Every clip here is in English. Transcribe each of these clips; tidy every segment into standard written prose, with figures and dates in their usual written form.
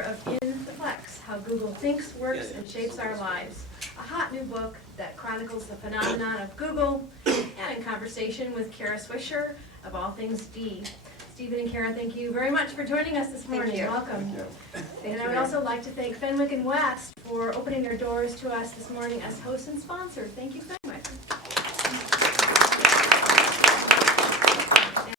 author of In the Plex, How Google Thinks, Works, and Shapes Our Lives, a hot new book that chronicles the phenomenon of Google, and in conversation with Kara Swisher of All Things D. Stephen and Kara, thank you very much for joining us this morning. Thank you. Welcome. Thank you. And I would also like to thank Fenwick and West for opening their doors to us this morning as host and sponsor. Thank you, Fenwick.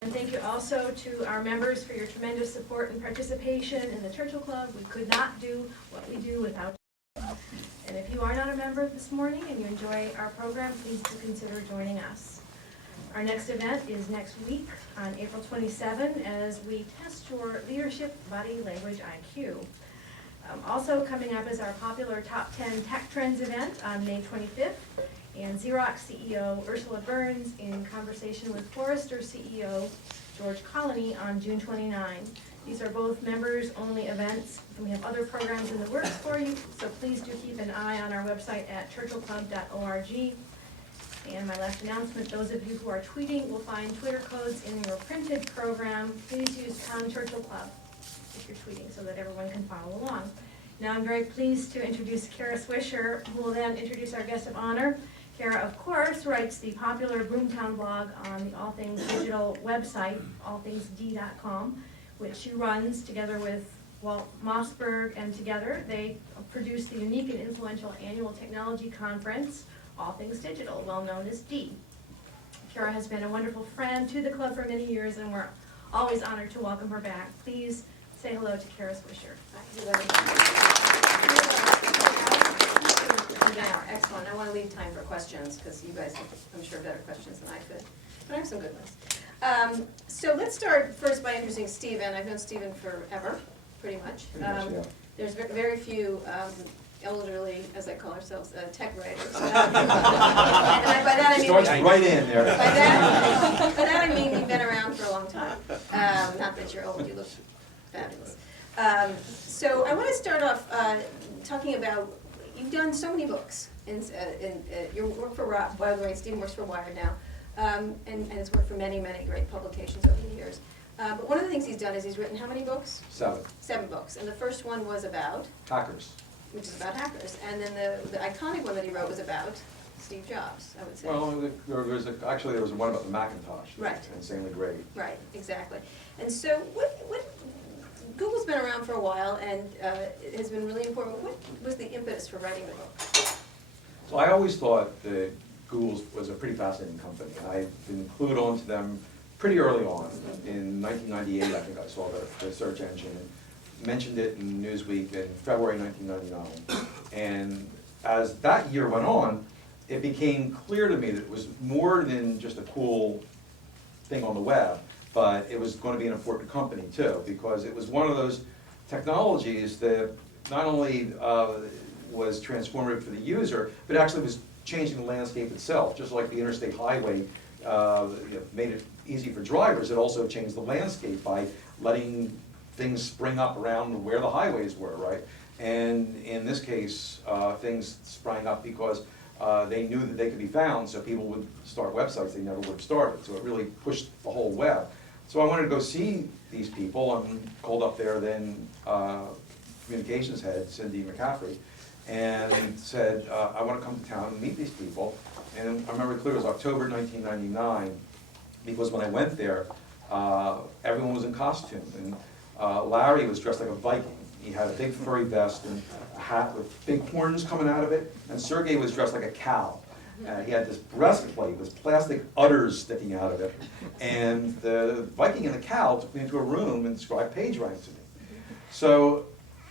And thank you also to our members for your tremendous support and participation in the Churchill Club. We could not do what we do without you. And if you are not a member this morning and you enjoy our program, please do consider joining us. Our next event is next week on April 27 as we test your leadership body language IQ. Also coming up is our popular Top 10 Tech Trends event on May 25th, and Xerox CEO Ursula Burns in conversation with Forrester CEO George Colony on June 29. These are both members-only events, and we have other programs in the works for you, so please do keep an eye on our website at churchillclub.org. And my last announcement, those of you who are tweeting will find Twitter codes in your printed program. Please use #Churchill Club if you're tweeting so that everyone can follow along. Now I'm very pleased to introduce Kara Swisher, who will then introduce our guest of honor. Kara, of course, writes the popular Boomtown blog on the All Things Digital website, allthingsd.com, which she runs together with Walt Mossberg, and together they produce the unique and influential annual technology conference, All Things Digital, well known as D. Kara has been a wonderful friend to the club for many years, and we're always honored to welcome her back. Please say hello to Kara Swisher. Excellent. I want to leave time for questions because you guys have, I'm sure, better questions than I could. But I have some good ones. So let's start first by introducing Stephen. I've known Stephen forever, pretty much. Yeah. There's very few elderly, as I call ourselves, tech writers. And by that I mean Starts right in there. By that I mean you've been around for a long time. Not that you're old, you look fabulous. So I want to start off talking about, you've done so many books. You work for, by the way, Stephen works for Wired now, and has worked for many, many great publications over the years. But one of the things he's done is he's written how many books? 7. 7 books. And the first one was about? Hackers. Which is about hackers. And then the iconic one that he wrote was about Steve Jobs, I would say. Well, there was one about the Macintosh. Right. Insanely great. Right, exactly. And so what Google's been around for a while and it has been really important. What was the impetus for writing the book? So I always thought that Google was a pretty fascinating company. And I've been clued on to them pretty early on. In 1998, I think I saw the search engine and mentioned it in Newsweek in February 1999. And as that year went on, it became clear to me that it was more than just a cool thing on the web, but it was going to be an important company too, because it was one of those technologies that not only was transformative for the user, but actually was changing the landscape itself. Just like the interstate highway made it easy for drivers, it also changed the landscape by letting things spring up around where the highways were, right? And in this case, things sprang up because they knew that they could be found, so people would start websites they never would have started. So it really pushed the whole web. So I wanted to go see these people, and called up their then communications head, Cindy McCaffrey, and said, I want to come to town and meet these people. And I remember clearly it was October 1999, because when I went there, everyone was in costume. And Larry was dressed like a Viking. He had a big furry vest and a hat with big horns coming out of it. And Sergey was dressed like a cow. He had this breastplate with plastic udders sticking out of it. And the Viking and the cow took me into a room and described PageRank to me. So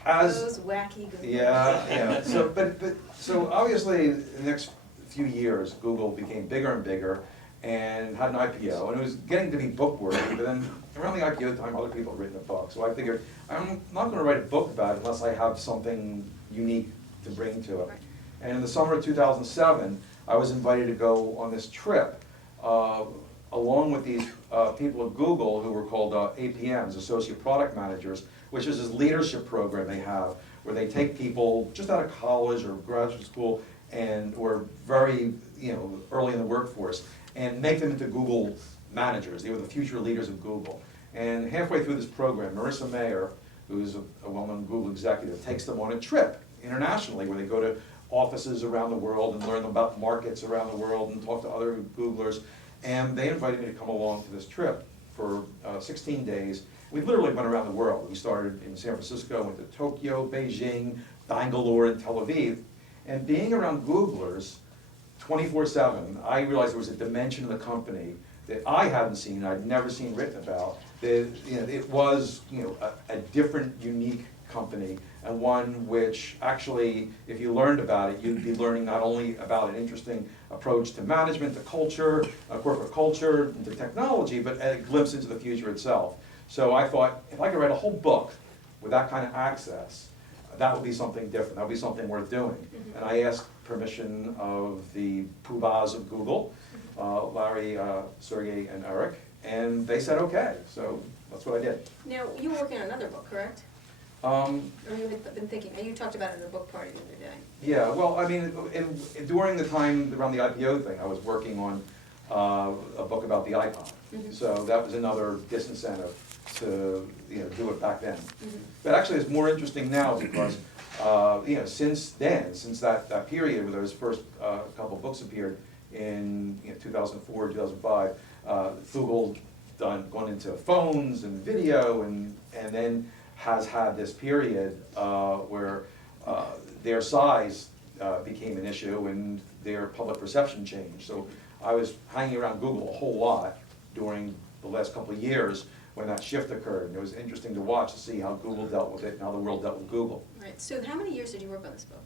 as those wacky good yeah. So obviously the next few years, Google became bigger and bigger and had an IPO, and it was getting to be book worthy. But then around the IPO time, other people had written a book. So I figured I'm not going to write a book about it unless I have something unique to bring to it. Right. And in the summer of 2007, I was invited to go on this trip along with these people at Google who were called APMs, Associate Product Managers, which is this leadership program they have where they take people just out of college or graduate school and were very early in the workforce and make them into Google managers. They were the future leaders of Google. And halfway through this program, Marissa Mayer, who's a well-known Google executive, takes them on a trip internationally where they go to offices around the world and learn about markets around the world and talk to other Googlers. And they invited me to come along to this trip for 16 days. We literally went around the world. We started in San Francisco, went to Tokyo, Beijing, Bangalore, and Tel Aviv. And being around Googlers 24/7, I realized there was a dimension of the company that I hadn't seen, I'd never seen written about. That, it was a different, unique company, and one which actually, if you learned about it, you'd be learning not only about an interesting approach to management, to culture, corporate culture, and to technology, but a glimpse into the future itself. So I thought, if I could write a whole book with that kind of access, that would be something different, that would be something worth doing. And I asked permission of the poobahs of Google, Larry, Sergey, and Eric, and they said okay, so that's what I did. Now, you were working on another book, correct? Or you've been thinking, you talked about it in the book party the other day. Yeah, well, I mean, during the time around the IPO thing, I was working on a book about the iPod. So that was another disincentive to do it back then. But actually, it's more interesting now because since then, since that period where those first couple of books appeared in 2004, 2005, Google gone into phones and video, and then has had this period where their size became an issue and their public perception changed. So I was hanging around Google a whole lot during the last couple of years when that shift occurred. And it was interesting to watch to see how Google dealt with it and how the world dealt with Google. Right, so how many years did you work on this book?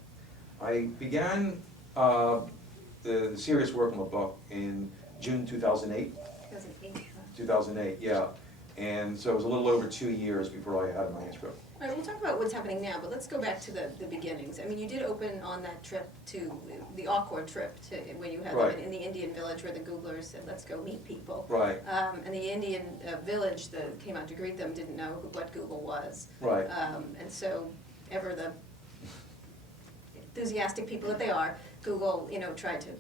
I began the serious work on the book in June 2008. 2008. 2008, yeah. And so it was a little over 2 years before I had my manuscript. All right, we'll talk about what's happening now, but let's go back to the beginnings. I mean, you did open on that trip to, the awkward trip to, when you had Right. them in the Indian village where the Googlers said, let's go meet people. Right. And the Indian village that came out to greet them didn't know what Google was. Right. And so, ever the enthusiastic people that they are, Google, tried to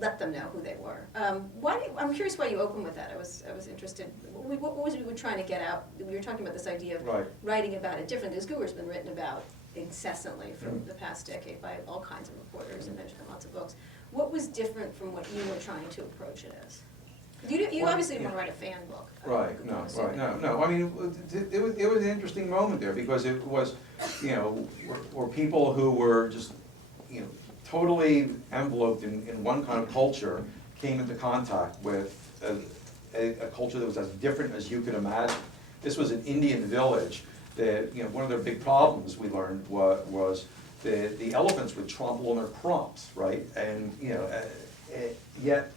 let them know who they were. I'm curious why you opened with that. I was interested. What was we were trying to get out? We were talking about this idea of Right. writing about it different. Because Google's been written about incessantly for the past decade by all kinds of reporters, and there's been lots of books. What was different from what you were trying to approach it as? You obviously didn't want to write a fan book. Right, no. I mean, it was an interesting moment there because it was, were people who were just, totally enveloped in one kind of culture, came into contact with a culture that was as different as you could imagine. This was an Indian village that, one of their big problems we learned was the elephants would trample on their crops, right? And, yet,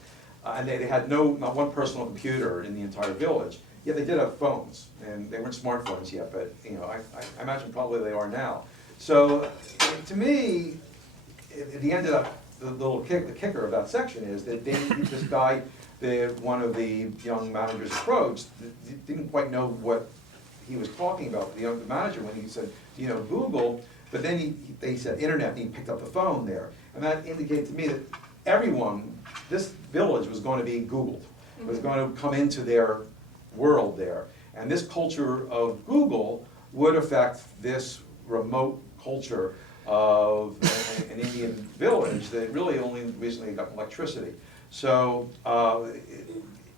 and they had not one personal computer in the entire village, yet they did have phones, and they weren't smartphones yet, but, I imagine probably they are now. So, to me, at the end of the kicker of that section is that this guy that one of the young managers approached didn't quite know what he was talking about, the manager, when he said, Google, but then they said internet, and he picked up the phone there. And that indicated to me that everyone, this village was going to be Googled, was going to come into their world there. And this culture of Google would affect this remote culture of an Indian village that really only recently got electricity. So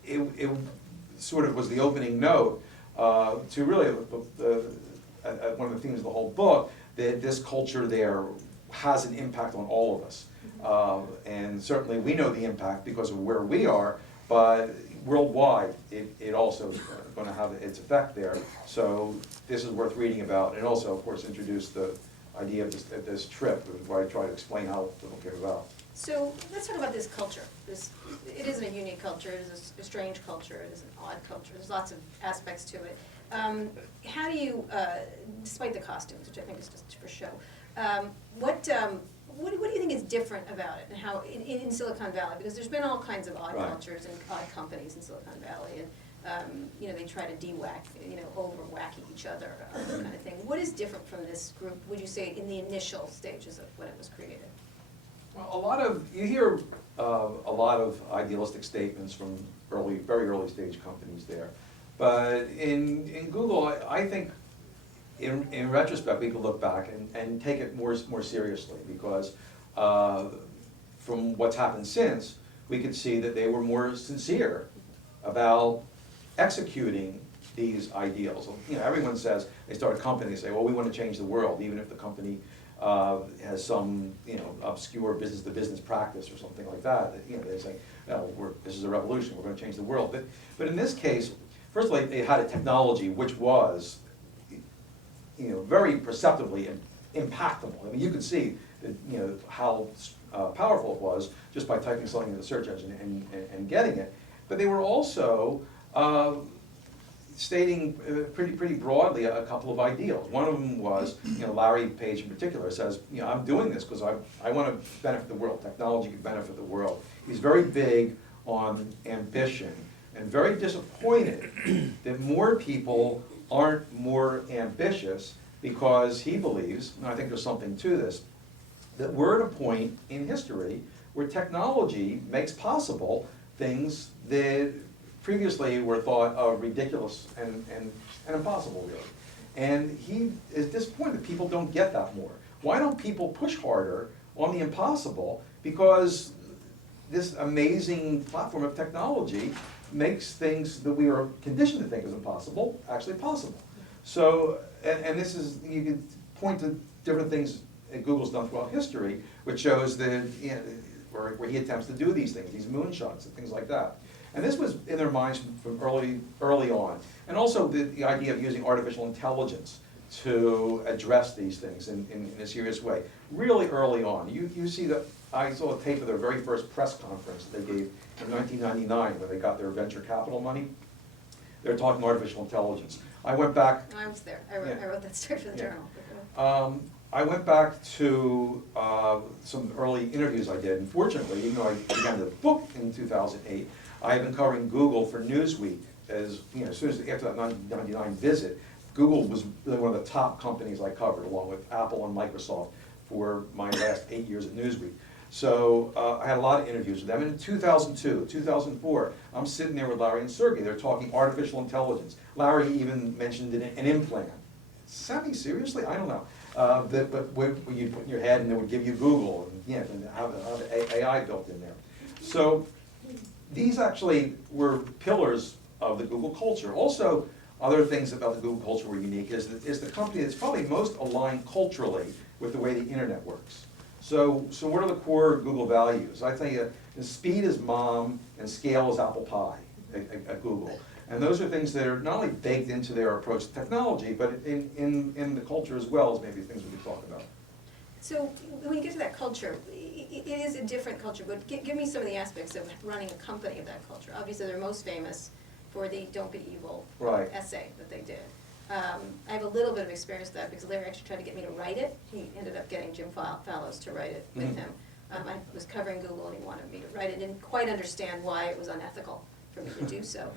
it sort of was the opening note to really one of the themes of the whole book, that this culture there has an impact on all of us. And certainly we know the impact because of where we are, but worldwide it also is going to have its effect there. So this is worth reading about, and also, of course, introduced the idea of this trip, where I try to explain how the book came about. So let's talk about this culture. It isn't a unique culture, it is a strange culture, it is an odd culture, there's lots of aspects to it. How do you, despite the costumes, which I think is just for show, what do you think is different about it, and how in Silicon Valley? Because there's been all kinds of odd cultures and odd companies in Silicon Valley, and they try to de-whack, over-whacky each other, kind of thing. What is different from this group, would you say, in the initial stages of when it was created? Well, you hear a lot of idealistic statements from very early stage companies there. But in Google, I think in retrospect, we could look back and take it more seriously, because from what's happened since, we could see that they were more sincere about executing these ideals. You know, everyone says, they start a company, they say, well, we want to change the world, even if the company has some, you know, obscure business-to-business practice or something like that. You know, they say, no, this is a revolution, we're going to change the world. But in this case, first of all, they had a technology which was, you know, very perceptibly impactable. I mean, you could see that, you know, how powerful it was just by typing something in the search engine and getting it. But they were also stating pretty broadly a couple of ideals. One of them was, you know, Larry Page in particular says, you know, I'm doing this because I want to benefit the world. Technology can benefit the world. He's very big on ambition and very disappointed that more people aren't more ambitious, because he believes, and I think there's something to this, that we're at a point in history where technology makes possible things that previously were thought of ridiculous and impossible, really. And he is disappointed that people don't get that more. Why don't people push harder on the impossible? Because this amazing platform of technology makes things that we are conditioned to think is impossible actually possible. So, and this is, you can point to different things that Google's done throughout history, which shows that, you know, where he attempts to do these things, these moonshots and things like that. And this was in their minds from early on. And also the idea of using artificial intelligence to address these things in a serious way. Really early on. You see that, I saw a tape of their very first press conference that they gave in 1999 when they got their venture capital money. They were talking artificial intelligence. I went back. I was there. I wrote that story for the journal. I went back to some early interviews I did, and fortunately, even though I began the book in 2008, I had been covering Google for Newsweek. As you know, as soon as after that 1999 visit, Google was really one of the top companies I covered, along with Apple and Microsoft, for my last 8 years at Newsweek. So I had a lot of interviews with them. And in 2002, 2004, I'm sitting there with Larry and Sergey. They're talking artificial intelligence. Larry even mentioned an implant. Semi-seriously? I don't know. But where you'd put in your head and it would give you Google, and, yeah, and have AI built in there. So these actually were pillars of the Google culture. Also, other things about the Google culture were unique is the company that's probably most aligned culturally with the way the internet works. So what are the core Google values? I tell you, speed is mom and scale is apple pie at Google. And those are things that are not only baked into their approach to technology, but in the culture as well as maybe things we could talk about. So when you get to that culture, it is a different culture, but give me some of the aspects of running a company of that culture. Obviously, they're most famous for the Don't Be Evil essay that they did. I have a little bit of experience with that because Larry actually tried to get me to write it. He ended up getting Jim Fallows to write it with him. I was covering Google and he wanted me to write it. Didn't quite understand why it was unethical for me to do so,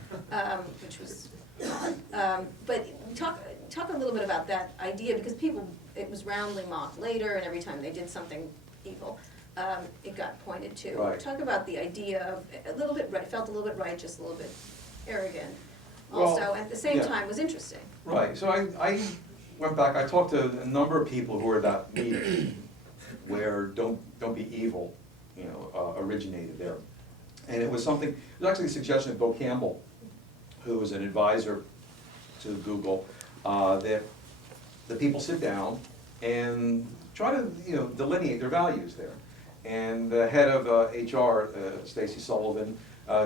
which was odd. But talk a little bit about that idea, because it was roundly mocked later, and every time they did something evil, it got pointed to. Right. Talk about the idea of it felt a little bit righteous, a little bit arrogant. Well, also, at the same yeah. time, was interesting. Right, so I went back, I talked to a number of people who were at that meeting where Don't Be Evil, you know, originated there. And it was actually a suggestion of Bill Campbell, who was an advisor to Google, that the people sit down and try to, you know, delineate their values there. And the head of HR, Stacy Sullivan,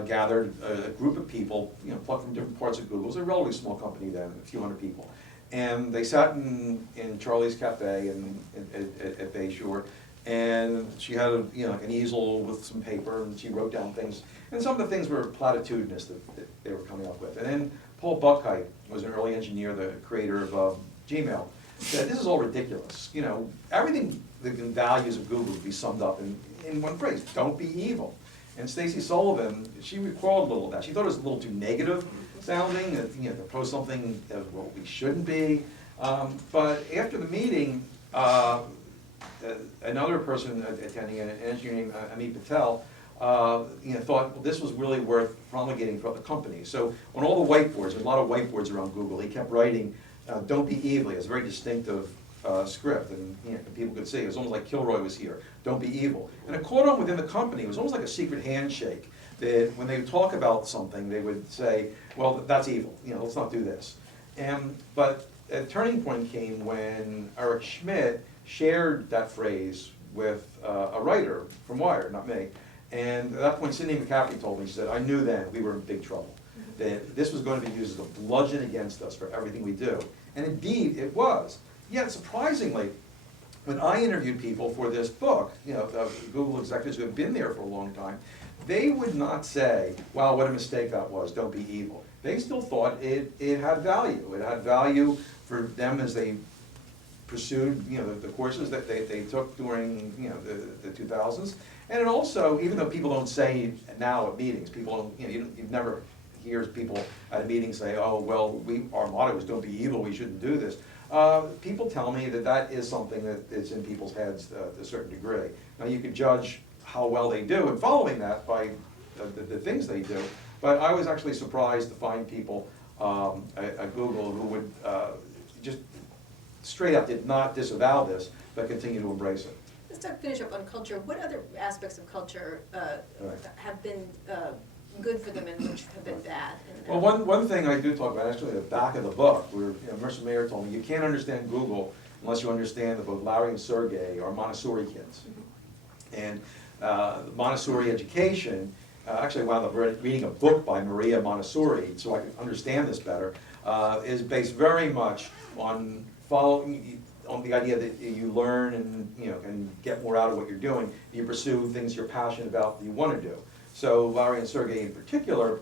gathered a group of people, you know, plucked from different parts of Google. It was a relatively small company then, a few hundred people. And they sat in Charlie's Cafe at Bayshore, and she had an easel with some paper, and she wrote down things. And some of the things were platitudinous that they were coming up with. And then Paul Buchheit was an early engineer, the creator of Gmail, said, this is all ridiculous. You know, everything, the values of Google would be summed up in one phrase: don't be evil. And Stacy Sullivan, she recoiled a little at that. She thought it was a little too negative sounding, that, you know, to post something of what we shouldn't be. But after the meeting, another person attending, an engineer named Amit Patel, you know, thought, well, this was really worth promulgating throughout the company. So on all the whiteboards, there's a lot of whiteboards around Google, he kept writing, Don't be evil. It's a very distinctive script, and people could see it was almost like Kilroy was here. Don't be evil. And it caught on within the company. It was almost like a secret handshake. That when they would talk about something, they would say, "Well, that's evil. Let's not do this." But a turning point came when Eric Schmidt shared that phrase with a writer from Wired, not me. And at that point, Sidney McCaffrey told me, she said, "I knew then we were in big trouble. That this was going to be used as a bludgeon against us for everything we do." And indeed, it was. Yet, surprisingly, when I interviewed people for this book, the Google executives who have been there for a long time, they would not say, "Wow, what a mistake that was, don't be evil." They still thought it had value. It had value for them as they pursued, the courses that they took during, the 2000s. And it also, even though people don't say now at meetings, people don't, you've never hear people at a meeting say, "Oh, well, our motto is don't be evil, we shouldn't do this." People tell me that is something that is in people's heads to a certain degree. Now, you can judge how well they do in following that by the things they do, but I was actually surprised to find people at Google who would just straight up did not disavow this, but continue to embrace it. Let's finish up on culture. What other aspects of culture Right. have been good for them and which have been bad? Well, one thing I do talk about, actually, at the back of the book, where Mercer Mayer told me, you can't understand Google unless you understand that both Larry and Sergey are Montessori kids. And Montessori education, actually I wound up reading a book by Maria Montessori, so I could understand this better, is based very much on on the idea that you learn and get more out of what you're doing. You pursue things you're passionate about that you want to do. So Larry and Sergey in particular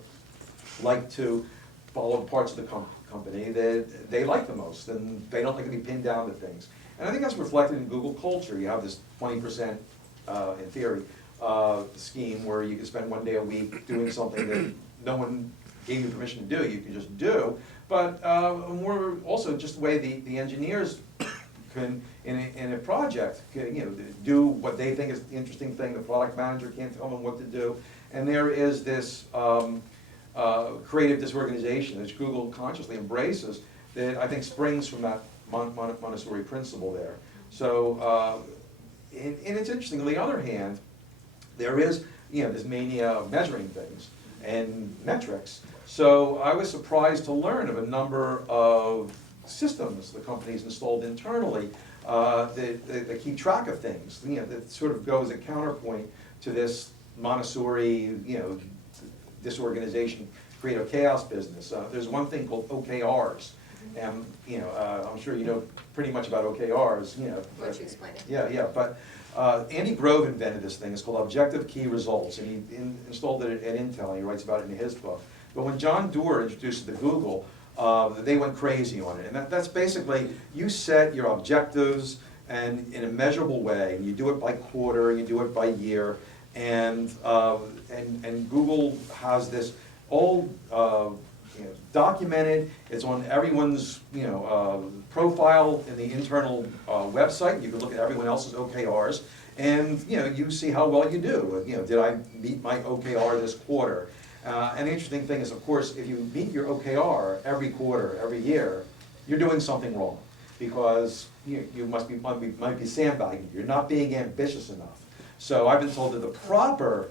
like to follow parts of the company that they like the most, and they don't like to be pinned down to things. And I think that's reflected in Google culture. You have this 20%, in theory, scheme where you can spend one day a week doing something that no one gave you permission to do, you can just do. But more also just the way the engineers can, in a project, can, do what they think is the interesting thing. The product manager can't tell them what to do. And there is this creative disorganization, which Google consciously embraces, that I think springs from that Montessori principle there. So, and it's interesting, on the other hand, there is this mania of measuring things and metrics. So I was surprised to learn of a number of systems the company's installed internally that keep track of things, that sort of go as a counterpoint to this Montessori, disorganization, creative chaos business. There's one thing called OKRs, and I'm sure you know pretty much about OKRs. Why don't you explain it? Yeah, but Andy Grove invented this thing. It's called Objective Key Results, and he installed it at Intel, and he writes about it in his book. But when John Doerr introduced it to Google, they went crazy on it. And that's basically, you set your objectives and in a measurable way, and you do it by quarter, you do it by year, and Google has this all documented. It's on everyone's profile in the internal website. You can look at everyone else's OKRs, and you see how well you do. Did I meet my OKR this quarter? And the interesting thing is, of course, if you meet your OKR every quarter, every year, you're doing something wrong, because you might be sandbagging. You're not being ambitious enough. So I've been told that the proper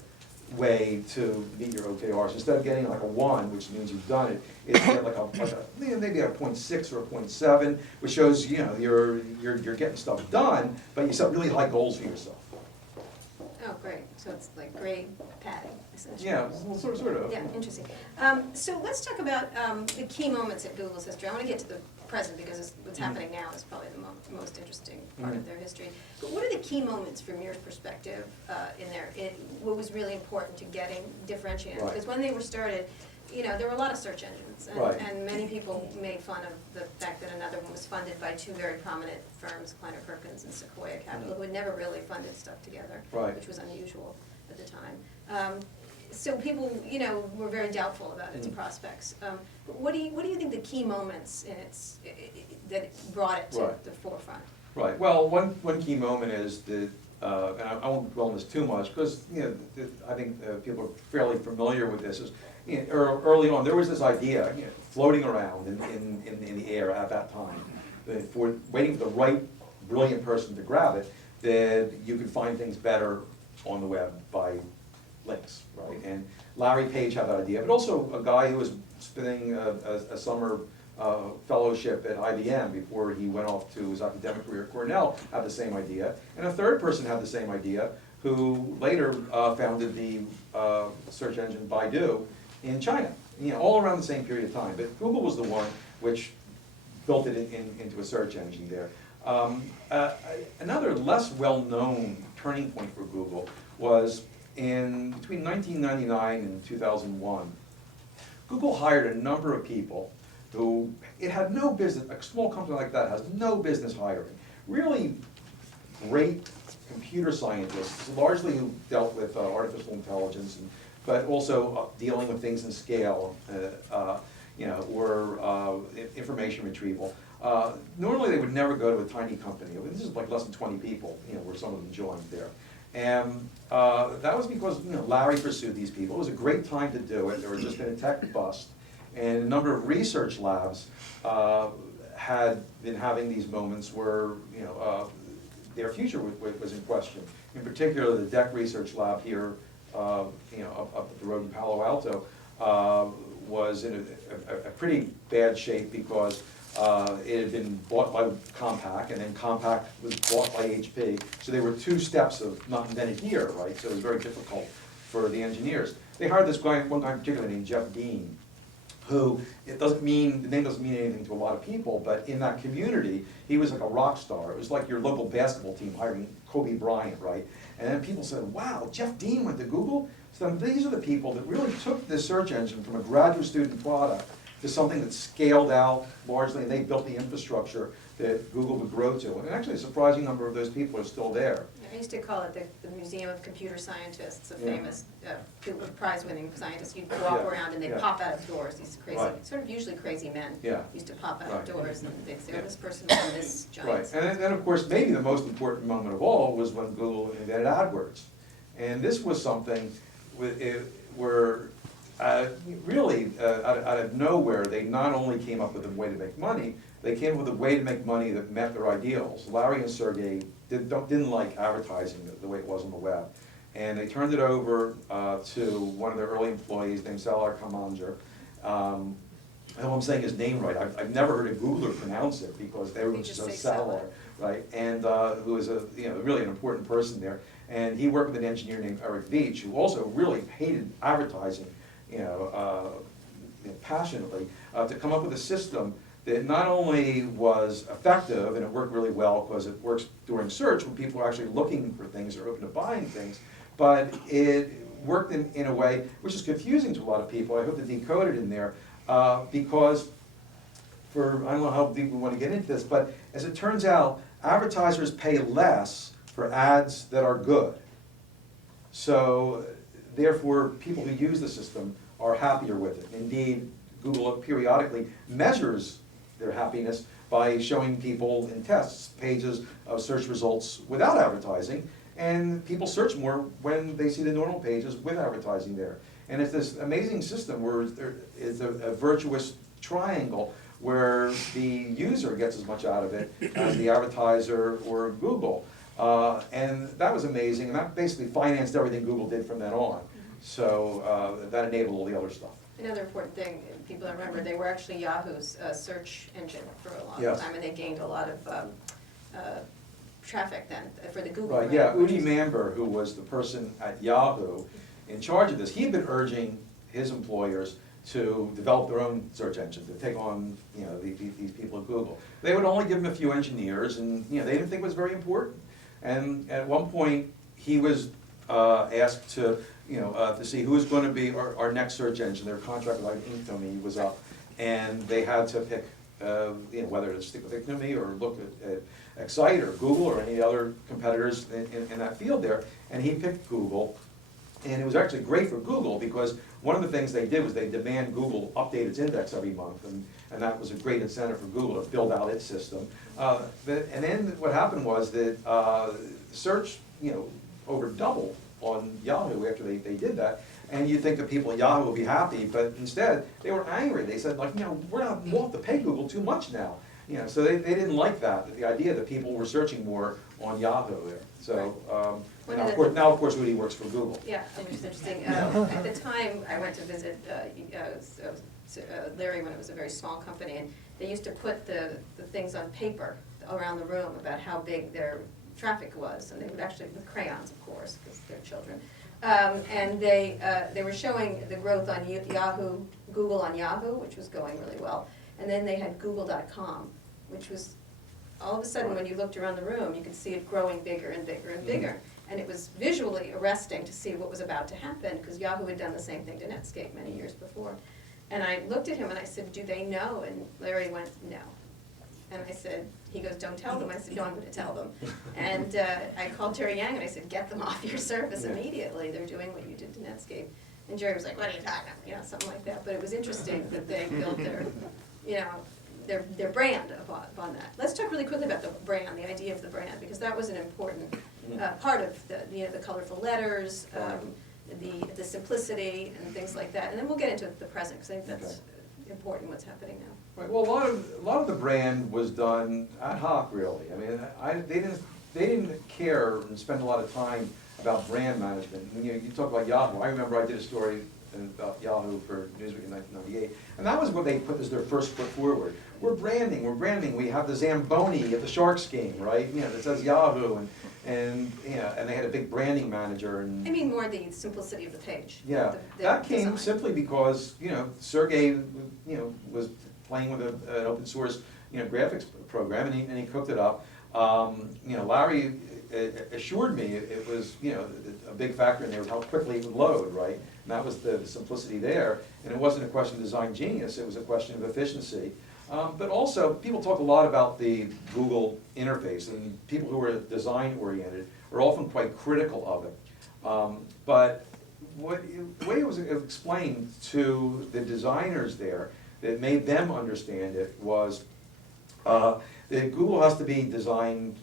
way to meet your OKRs, instead of getting like a 1, which means you've done it, is to get like a maybe a 0.6 or a 0.7, which shows you're getting stuff done, but you set really high goals for yourself. Oh, great. So it's like grade padding, essentially. Yeah, well, sort of. Yeah, interesting. So let's talk about the key moments in Google's history. I want to get to the present, because what's happening now is probably the most interesting part of their history. But what are the key moments from your perspective in there? What was really important to getting differentiated? Right. Because when they were started, there were a lot of search engines, and, Right. and many people made fun of the fact that another one was funded by two very prominent firms, Kleiner Perkins and Sequoia Capital, who had never really funded stuff together, Right. which was unusual at the time. So people, were very doubtful about its prospects. But what do you think the key moments in that brought it to Right. the forefront? Right. Well, one key moment is that, and I won't dwell on this too much, because I think people are fairly familiar with this. early on, there was this idea, floating around in the air at that time, that for waiting for the right brilliant person to grab it, that you could find things better on the web by links, right? And Larry Page had that idea, but also a guy who was spending a summer fellowship at IBM before he went off to his academic career at Cornell had the same idea. And a third person had the same idea, who later founded the search engine Baidu in China, all around the same period of time. But Google was the one which built it into a search engine there. Another less well-known turning point for Google was between 1999 and 2001. Google hired a number of people who it had no business, a small company like that has no business hiring. Really great computer scientists, largely who dealt with artificial intelligence, but also dealing with things in scale, or information retrieval. Normally they would never go to a tiny company. This is like less than 20 people, where some of them joined there. And that was because Larry pursued these people. It was a great time to do it. There had just been a tech bust. And a number of research labs had been having these moments where their future was in question. In particular, the DEC research lab here, up the road in Palo Alto, was in a pretty bad shape because it had been bought by Compaq, and then Compaq was bought by HP. So there were two steps of not invented here, right? So it was very difficult for the engineers. They hired this guy, one guy in particular named Jeff Dean, who, the name doesn't mean anything to a lot of people, but in that community, he was like a rock star. It was like your local basketball team hiring Kobe Bryant, right? And then people said, wow, Jeff Dean went to Google? So these are the people that really took this search engine from a graduate student product to something that scaled out largely, and they built the infrastructure that Google would grow to. And actually a surprising number of those people are still there. I used to call it the Museum of Computer Scientists, a famous prize-winning scientist. You'd walk around and they'd pop out of doors, these crazy, sort of usually crazy men used to pop out of doors, and they'd say, oh, this person was in this giant. Right, and then of course, maybe the most important moment of all was when Google invented AdWords. And this was something where really, out of nowhere, they not only came up with a way to make money, they came up with a way to make money that met their ideals. Larry and Sergey didn't like advertising the way it was on the web. And they turned it over to one of their early employees named Salar Kamanger. I hope I'm saying his name right. I've never heard a Googler pronounce it because everyone just says Salar, right? And who is really an important person there. And he worked with an engineer named Eric Veach, who also really hated advertising, passionately, to come up with a system that not only was effective, and it worked really well because it works during search when people are actually looking for things or open to buying things, but it worked in a way which is confusing to a lot of people. I hope to decode it in there, because I don't know how deep we want to get into this, but as it turns out, advertisers pay less for ads that are good. So therefore, people who use the system are happier with it. Indeed, Google periodically measures their happiness by showing people in tests pages of search results without advertising, and people search more when they see the normal pages with advertising there. And it's this amazing system where there is a virtuous triangle where the user gets as much out of it as the advertiser or Google. And that was amazing, and that basically financed everything Google did from then on. So that enabled all the other stuff. Another important thing, people don't remember, they were actually Yahoo's search engine for a long time, and they gained a lot of traffic then for the Google brand. Yeah, Udi Manber, who was the person at Yahoo in charge of this, he had been urging his employers to develop their own search engine, to take on these people at Google. They would only give him a few engineers, and they didn't think it was very important. And at one point, he was asked to see who was going to be our next search engine. Their contract with Inktomi was up, and they had to pick whether to stick with Inktomi or look at Excite or Google or any other competitors in that field there. And he picked Google, and it was actually great for Google because one of the things they did was they demand Google update its index every month, and that was a great incentive for Google to build out its system. And then what happened was that search over doubled on Yahoo after they did that, And you'd think the people at Yahoo would be happy, but instead, they were angry. They said, like, we're not willing to pay Google too much now. So they didn't like that, the idea that people were searching more on Yahoo there. So, now of course Rudy works for Google. Yeah, which is interesting. At the time, I went to visit Larry when it was a very small company, and they used to put the things on paper around the room about how big their traffic was, and they would actually, with crayons, of course, because they're children. And they were showing the growth on Yahoo, Google on Yahoo, which was going really well. And then they had Google.com, which was, all of a sudden, when you looked around the room, you could see it growing bigger and bigger and bigger. And it was visually arresting to see what was about to happen, because Yahoo had done the same thing to Netscape many years before. And I looked at him and I said, do they know? And Larry went, no. And I said, he goes, don't tell them. I said, no, I'm going to tell them. And I called Jerry Yang and I said, get them off your service immediately. They're doing what you did to Netscape. And Jerry was like, what are you talking about? Something like that. But it was interesting that they built their brand upon that. Let's talk really quickly about the brand, the idea of the brand, because that was an important part of the colorful letters, the simplicity and things like that. And then we'll get into the present, because I think that's important, what's happening now. Right. Well, a lot of the brand was done ad hoc, really. I mean, they didn't care and spend a lot of time about brand management. And, you talk about Yahoo. I remember I did a story about Yahoo for Newsweek in 1998, and that was what they put as their first foot forward. We're branding. We have the Zamboni at the Sharks game, right? That says Yahoo, and they had a big branding manager. And I mean, more the simplicity of the page. Yeah, that came simply because Sergey was playing with an open source graphics program, and he cooked it up. Larry assured me it was a big factor in there was how quickly it would load, right? And that was the simplicity there. And it wasn't a question of design genius; it was a question of efficiency. But also, people talk a lot about the Google interface, and people who are design-oriented are often quite critical of it. But the way it was explained to the designers there that made them understand it was that Google has to be designed,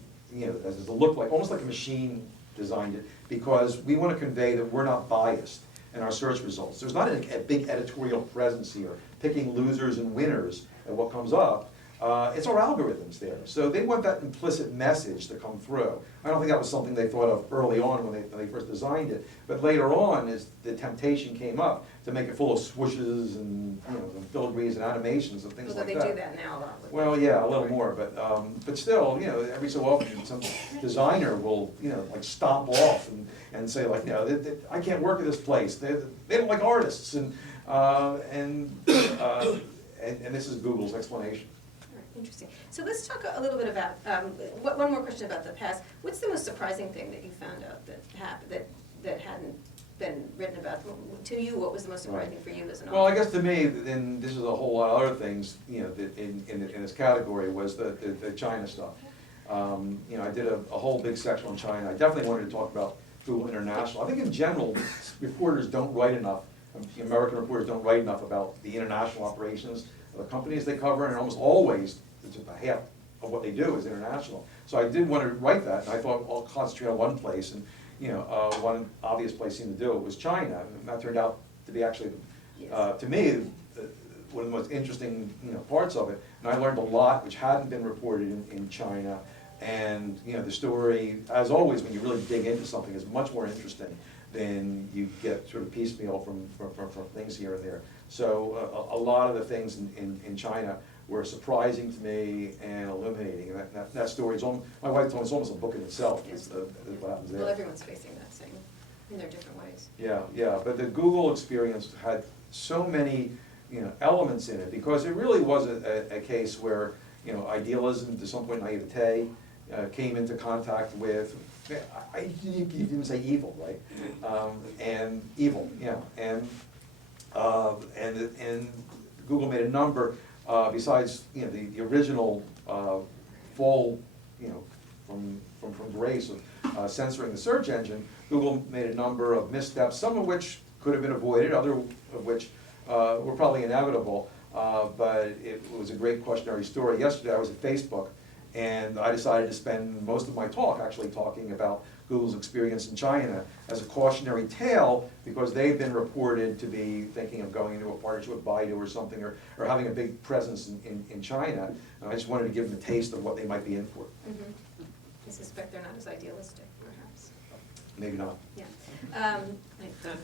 as to look like, almost like a machine designed it, because we want to convey that we're not biased in our search results. There's not a big editorial presence here, picking losers and winners at what comes up. It's our algorithms there. So they want that implicit message to come through. I don't think that was something they thought of early on when they first designed it. But later on, as the temptation came up to make it full of swooshes and filigrees and animations and things like that. Although they do that now a lot. Well, yeah, a little more, but still, every so often some designer will, like stomp off and say like, I can't work at this place. They don't like artists, and this is Google's explanation. Interesting. So let's talk a little bit about, one more question about the past. What's the most surprising thing that you found out that happened, that hadn't been written about? To you, what was the most surprising for you as an author? Well, I guess to me, and this is a whole lot of other things, that in this category, was the China stuff. I did a whole big section on China. I definitely wanted to talk about Google International. I think in general, reporters don't write enough, American reporters don't write enough about the international operations of the companies they cover, and almost always, it's just a half of what they do is international. So I did want to write that, and I thought I'll concentrate on one place, and one obvious place seemed to do it was China, and that turned out to be actually, to me, one of the most interesting parts of it. And I learned a lot which hadn't been reported in China, and the story, as always, when you really dig into something, is much more interesting than you get sort of piecemeal from things here and there. So a lot of the things in China were surprising to me and illuminating. And that story is almost, my wife told me, it's almost a book in itself. Is what happens there. Well, everyone's facing that same in their different ways. Yeah. But the Google experience had so many elements in it, because it really was a case where idealism, to some point naivete, came into contact with. You didn't say evil, right? And evil, and Google made a number, besides the original fall, from grace of censoring the search engine. Google made a number of missteps, some of which could have been avoided, other of which were probably inevitable. But it was a great cautionary story. Yesterday I was at Facebook, And I decided to spend most of my talk actually talking about Google's experience in China as a cautionary tale, because they've been reported to be thinking of going into a partnership with Baidu or something, or having a big presence in China. And I just wanted to give them a taste of what they might be in for. Mhm. I suspect they're not as idealistic, perhaps. Maybe not. Yeah. I'm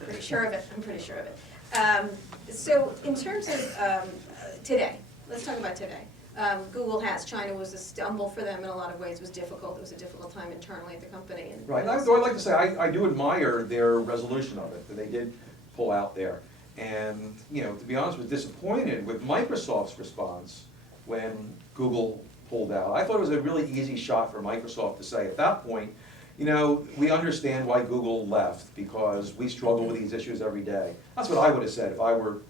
pretty sure of it, I'm pretty sure of it. So in terms of today, let's talk about today. China was a stumble for them in a lot of ways. It was difficult. It was a difficult time internally at the company. And Right, I'd like to say, I do admire their resolution of it, that they did pull out there. And, you know, to be honest, was disappointed with Microsoft's response when Google pulled out. I thought it was a really easy shot for Microsoft to say at that point, you know, we understand why Google left, because we struggle with these issues every day. That's what I would have said if I were.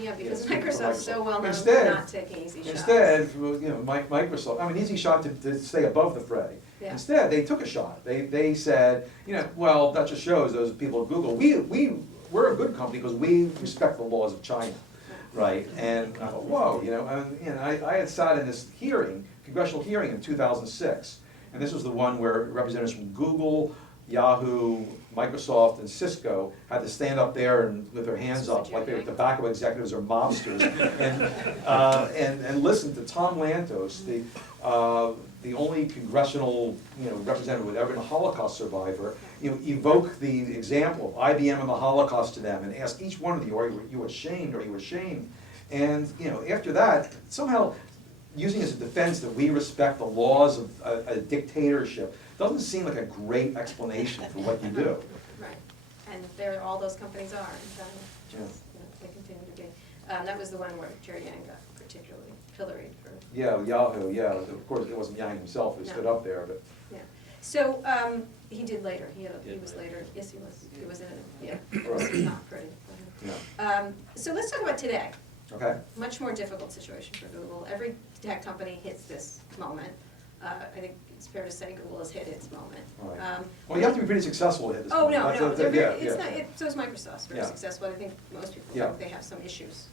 Yeah, because Yeah, Microsoft's so well known for Instead- not taking easy shots. Instead, well, you know, Microsoft, I mean, easy shot to stay above the fray. Yeah. Instead, they took a shot. They said, you know, well, that just shows those people at Google, we're a good company because we respect the laws of China, right? And I thought, whoa, you know, I had sat in this hearing, congressional hearing in 2006, and this was the one where representatives from Google, Yahoo, Microsoft, and Cisco had to stand up there and with their hands up like they were tobacco executives or mobsters, and listen to Tom Lantos, the only congressional, you know, representative who had ever been a Holocaust survivor, you know, evoke the example of IBM and the Holocaust to them and ask each one of you, are you ashamed, are you ashamed? And, you know, after that, somehow using as a defense that we respect the laws of a dictatorship doesn't seem like a great explanation for what you do. Right, and there, all those companies are in China, Yeah. just, you know, they continue to be. That was the one where Jerry Yang got particularly pilloried for. Yeah, Yahoo, yeah, of course, it wasn't Yang himself who No. stood up there, but. Yeah, so, he did later, he was later, yes, he was in it, yeah, it was Right. not pretty. Yeah. So let's talk about today. Okay. Much more difficult situation for Google. Every tech company hits this moment. I think it's fair to say Google has hit its moment. Right. Well, you have to be pretty successful to hit this. Oh, point. no, That's- no, that's- they're very, yeah, it's yeah. not, so is Microsoft, very Yeah. successful. I think most people Yeah. think they have some issues.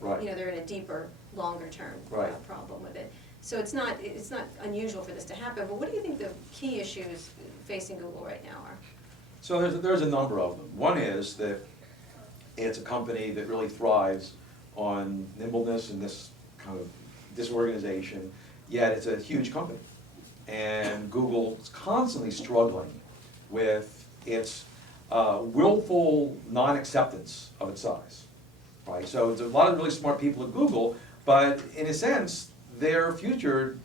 Right. You know, they're in a deeper, longer term Right. problem with it. So it's not unusual for this to happen, but what do you think the key issues facing Google right now are? So there's a number of them. One is that it's a company that really thrives on nimbleness and this kind of disorganization, yet it's a huge company. And Google's constantly struggling with its willful non-acceptance of its size, right? So there's a lot of really smart people at Google, but in a sense, their future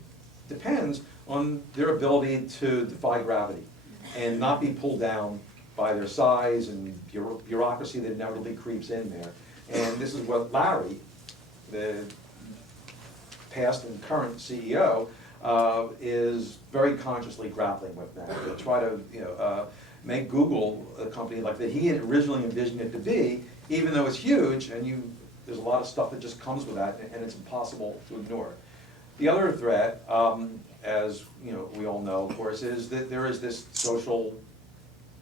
depends on their ability to defy gravity and not be pulled down by their size and bureaucracy that inevitably creeps in there. And this is what Larry, the past and current CEO, is very consciously grappling with now, to try to, you know, make Google a company like that he had originally envisioned it to be, even though it's huge, and there's a lot of stuff that just comes with that, and it's impossible to ignore. The other threat, as you know, we all know, of course, is that there is this social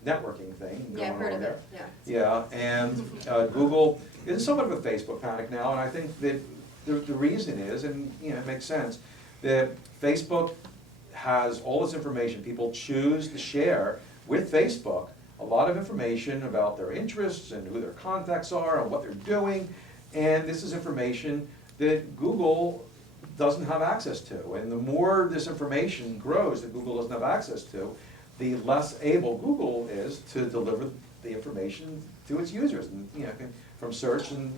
networking thing Yeah, I've going heard on of there. it, yeah. Yeah, and Google is somewhat of a Facebook panic now, and I think that the reason is, and you know, it makes sense, that Facebook has all this information. People choose to share with Facebook a lot of information about their interests and who their contacts are and what they're doing, and this is information that Google doesn't have access to. And the more this information grows that Google doesn't have access to, the less able Google is to deliver the information to its users, and you know, from search and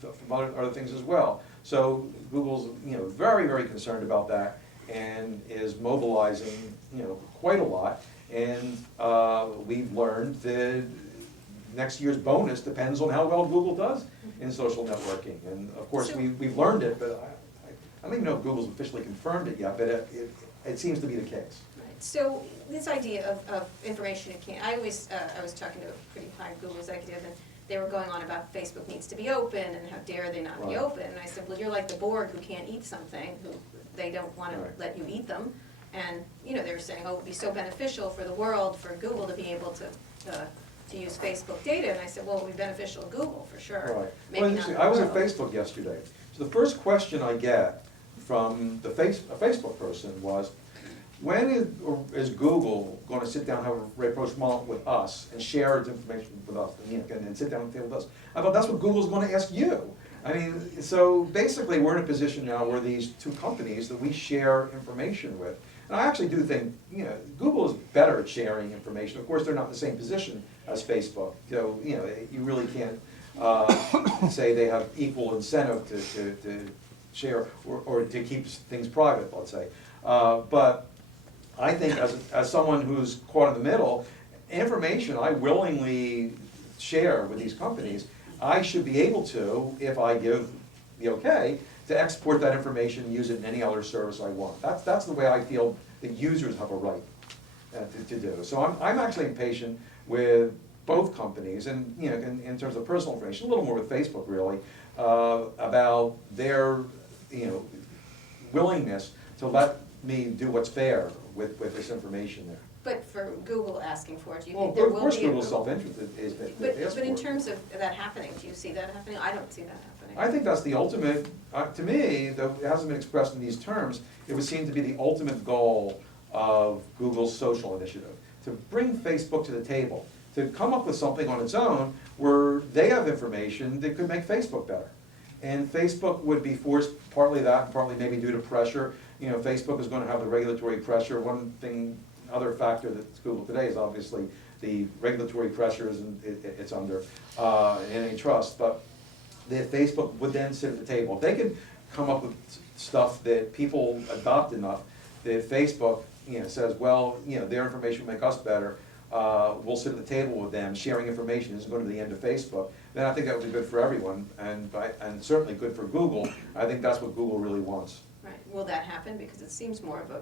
from other things as well. So Google's, you know, very, very concerned about that and is mobilizing, you know, quite a lot. And we've learned that next year's bonus depends on how well Google does in social networking. And of course, So- we've learned it, but I don't even know if Google's officially confirmed it yet, but it seems to be the case. Right. So this idea of information it can't, I was talking to a pretty high Google executive, and they were going on about Facebook needs to be open and how dare they not be Right. open. And I said, well, you're like the board who can't eat something, who they don't want Right. to let you eat them. And, you know, they were saying, oh, it would be so beneficial for the world, for Google to be able to use Facebook data. And I said, well, it would be beneficial to Google, for sure. Right. Maybe Well, not interesting. the I was at world. Facebook yesterday. So the first question I get from a Facebook person was, when is Google going to sit down and have a rapprochement with us and share its information with us, and sit down and table with us? I thought that's what Google's going to ask you. I mean, so basically we're in a position now where these two companies that we share information with, and I actually do think, Google is better at sharing information. Of course, they're not in the same position as Facebook, so, you really can't say they have equal incentive to share or to keep things private, let's say. But I think as someone who's caught in the middle, information I willingly share with these companies, I should be able to, if I give the okay, to export that information and use it in any other service I want. That's the way I feel the users have a right to do. So I'm actually impatient with both companies, and in terms of personal information, a little more with Facebook really, about their willingness to let me do what's fair with this information there. But for Google asking for it, do you Well, think there will of be? course Google's self-interested is But in terms of that happening, do you see that happening? I don't see that happening. I think that's the ultimate, to me, though it hasn't been expressed in these terms, it would seem to be the ultimate goal of Google's social initiative, to bring Facebook to the table, to come up with something on its own where they have information that could make Facebook better. And Facebook would be forced, partly that, and partly maybe due to pressure. Facebook is going to have the regulatory pressure. One thing, other factor that's Google today is obviously the regulatory pressures it's under in antitrust. But Facebook would then sit at the table. If they could come up with stuff that people adopt enough, that Facebook says, well, their information will make us better, we'll sit at the table with them, sharing information isn't going to be the end of Facebook, then I think that would be good for everyone, and certainly good for Google. I think that's what Google really wants. Right, will that happen? Because it seems more of a,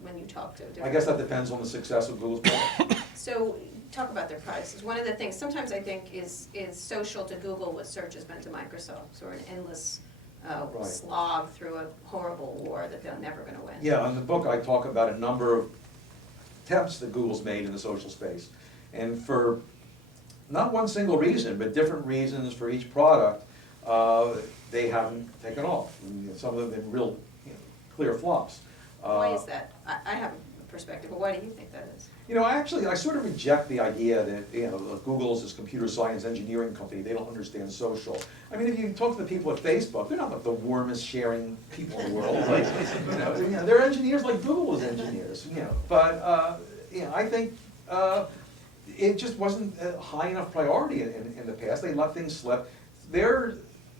when you talk to different. I guess that depends on the success of Google's product. So, talk about their products. One of the things, sometimes I think is social to Google what search has been to Microsoft, sort of an endless Right. slog through a horrible war that they're never gonna win. Yeah, in the book I talk about a number of attempts that Google's made in the social space. And for not one single reason, but different reasons for each product, they haven't taken off. And some of them have been real clear flops. Why is that? I have a perspective, but why do you think that is? I sort of reject the idea that, Google's this computer science engineering company, they don't understand social. I mean, if you talk to the people at Facebook, they're not like the warmest sharing people in the world. Like, they're engineers like Google is engineers, But, I think it just wasn't a high enough priority in the past. They let things slip.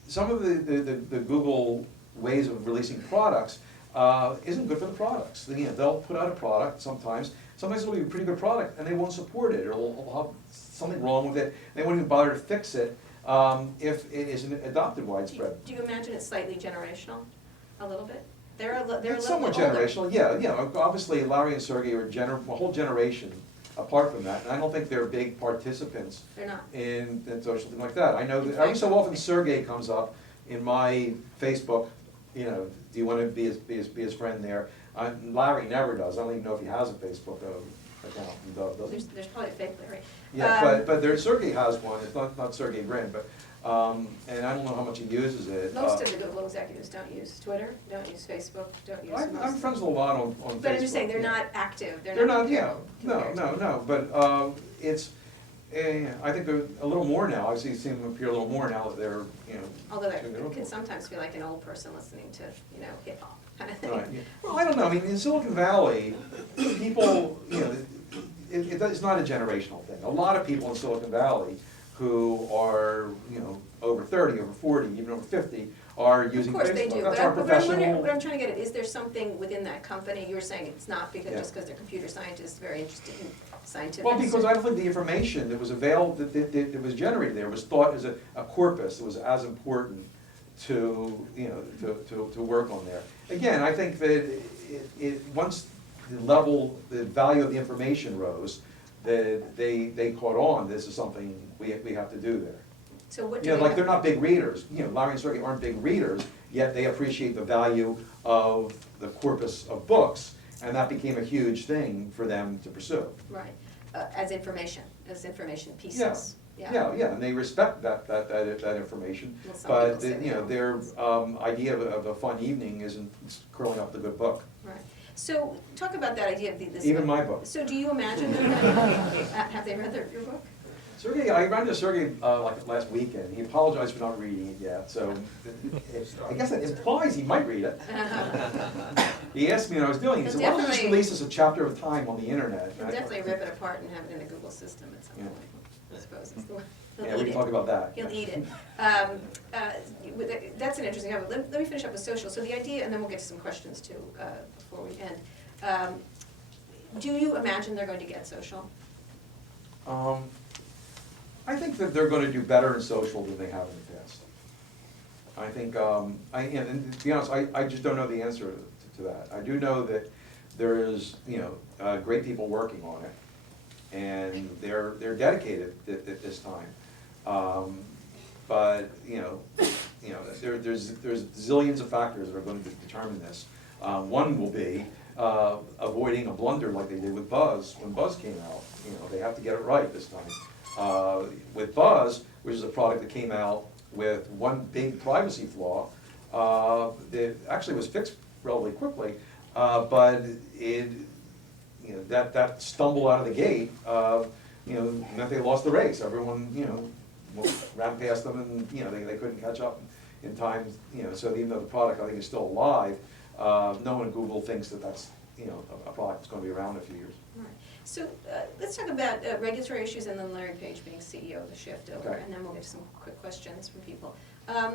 Some of the Google ways of releasing products isn't good for the products. They'll put out a product sometimes it'll be a pretty good product, and they won't support it, or it'll have something wrong with it. They won't even bother to fix it if it isn't adopted widespread. Do you imagine it's slightly generational, a little bit? They're It's somewhat generational, yeah. Obviously, Larry and Sergey are a whole generation apart from that, and I don't think they're big participants They're not. in social thing like that. I know that every so often Sergey comes up in my Facebook, do you want to be his friend there? Larry never does. I don't even know if he has a Facebook account. Does he? There's probably a fake Larry. Yeah, but Sergey has one. It's not Sergey Brin, but and I don't know how much he uses it. Most of the Google executives don't use Twitter, don't use Facebook, don't use most. I'm friends with a lot on Facebook. But I'm just saying, they're not active, They're not, yeah, compared to- no, but it's, I think they're a little more now. I've seen them appear a little more now that they're, Although doing their own that can thing. sometimes feel like an old person listening to, hip hop kind of thing. Right, yeah. Well, I don't know, I mean, in Silicon Valley, people, it's not a generational thing. A lot of people in Silicon Valley who are, over 30, over 40, even over 50, are using Facebook. Of course they do, That's but our I'm wondering, professional. what I'm trying to get at, is there something within that company, you're saying it's not because, Yeah. just because they're computer scientists, very interested in scientific. Well, because I don't think the information that was available, that was generated there was thought as a corpus that was as important to, to work on there. Again, I think that once the value of the information rose, that they caught on, this is something we have to do there. So what do Like they're not big readers, Larry and Sergey aren't big readers, yet they appreciate the value of the corpus of books, and that became a huge thing for them to pursue. Right, as information pieces. Yeah. Yeah, and they respect that information, Well, some but, people say you know, they their idea of a fun evening isn't curling up the good book. Right. So, talk about that idea of this. Even my book. So do you imagine they're gonna, have they read your book? Sergey, I ran into Sergey like last weekend. He apologized for not reading it yet, so I guess that implies he might read it. He asked me what I was doing. He said, "Why don't you just release this a chapter at a time on the internet?" You'll definitely rip it apart and have it in a Google system at some Yeah. point. I suppose it's the one. Yeah, we can talk about that. He'll eat it. That's an interesting topic. Let me finish up with social. So the idea, and then we'll get to some questions too before we end. Do you imagine they're going to get social? I think that they're going to do better in social than they have in the past. I think, and to be honest, I just don't know the answer to that. I do know that there is, great people working on it, and they're dedicated at this time. But there's zillions of factors that are going to determine this. One will be avoiding a blunder like they did with Buzz when Buzz came out. They have to get it right this time. With Buzz, which is a product that came out with one big privacy flaw, that actually was fixed relatively quickly, but it, that stumble out of the gate, meant they lost the race. Everyone, ran past them, and they couldn't catch up in time. So even though the product I think is still alive, no one at Google thinks that that's a product that's going to be around in a few years. Right. So let's talk about regulatory issues and then Larry Page being CEO, the shift over, Okay. and then we'll get to some quick questions from people. How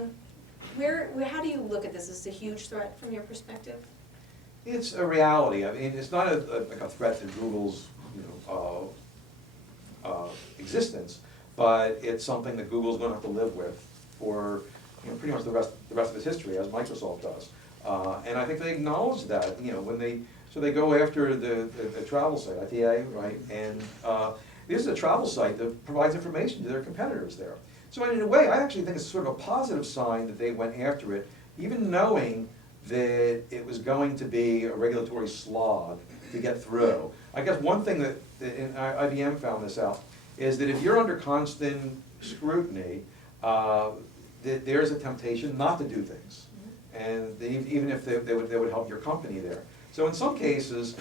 do you look at this? Is this a huge threat from your perspective? It's a reality. I mean, it's not like a threat to Google's existence, but it's something that Google's going to have to live with for pretty much the rest of its history, as Microsoft does. And I think they acknowledge that when they go after the travel site, ITA, right? And this is a travel site that provides information to their competitors there. So in a way, I actually think it's sort of a positive sign that they went after it, even knowing that it was going to be a regulatory slog to get through. I guess one thing that IBM found this out is that if you're under constant scrutiny, that there's a temptation not to do things. And even if they would help your company there. So in some cases,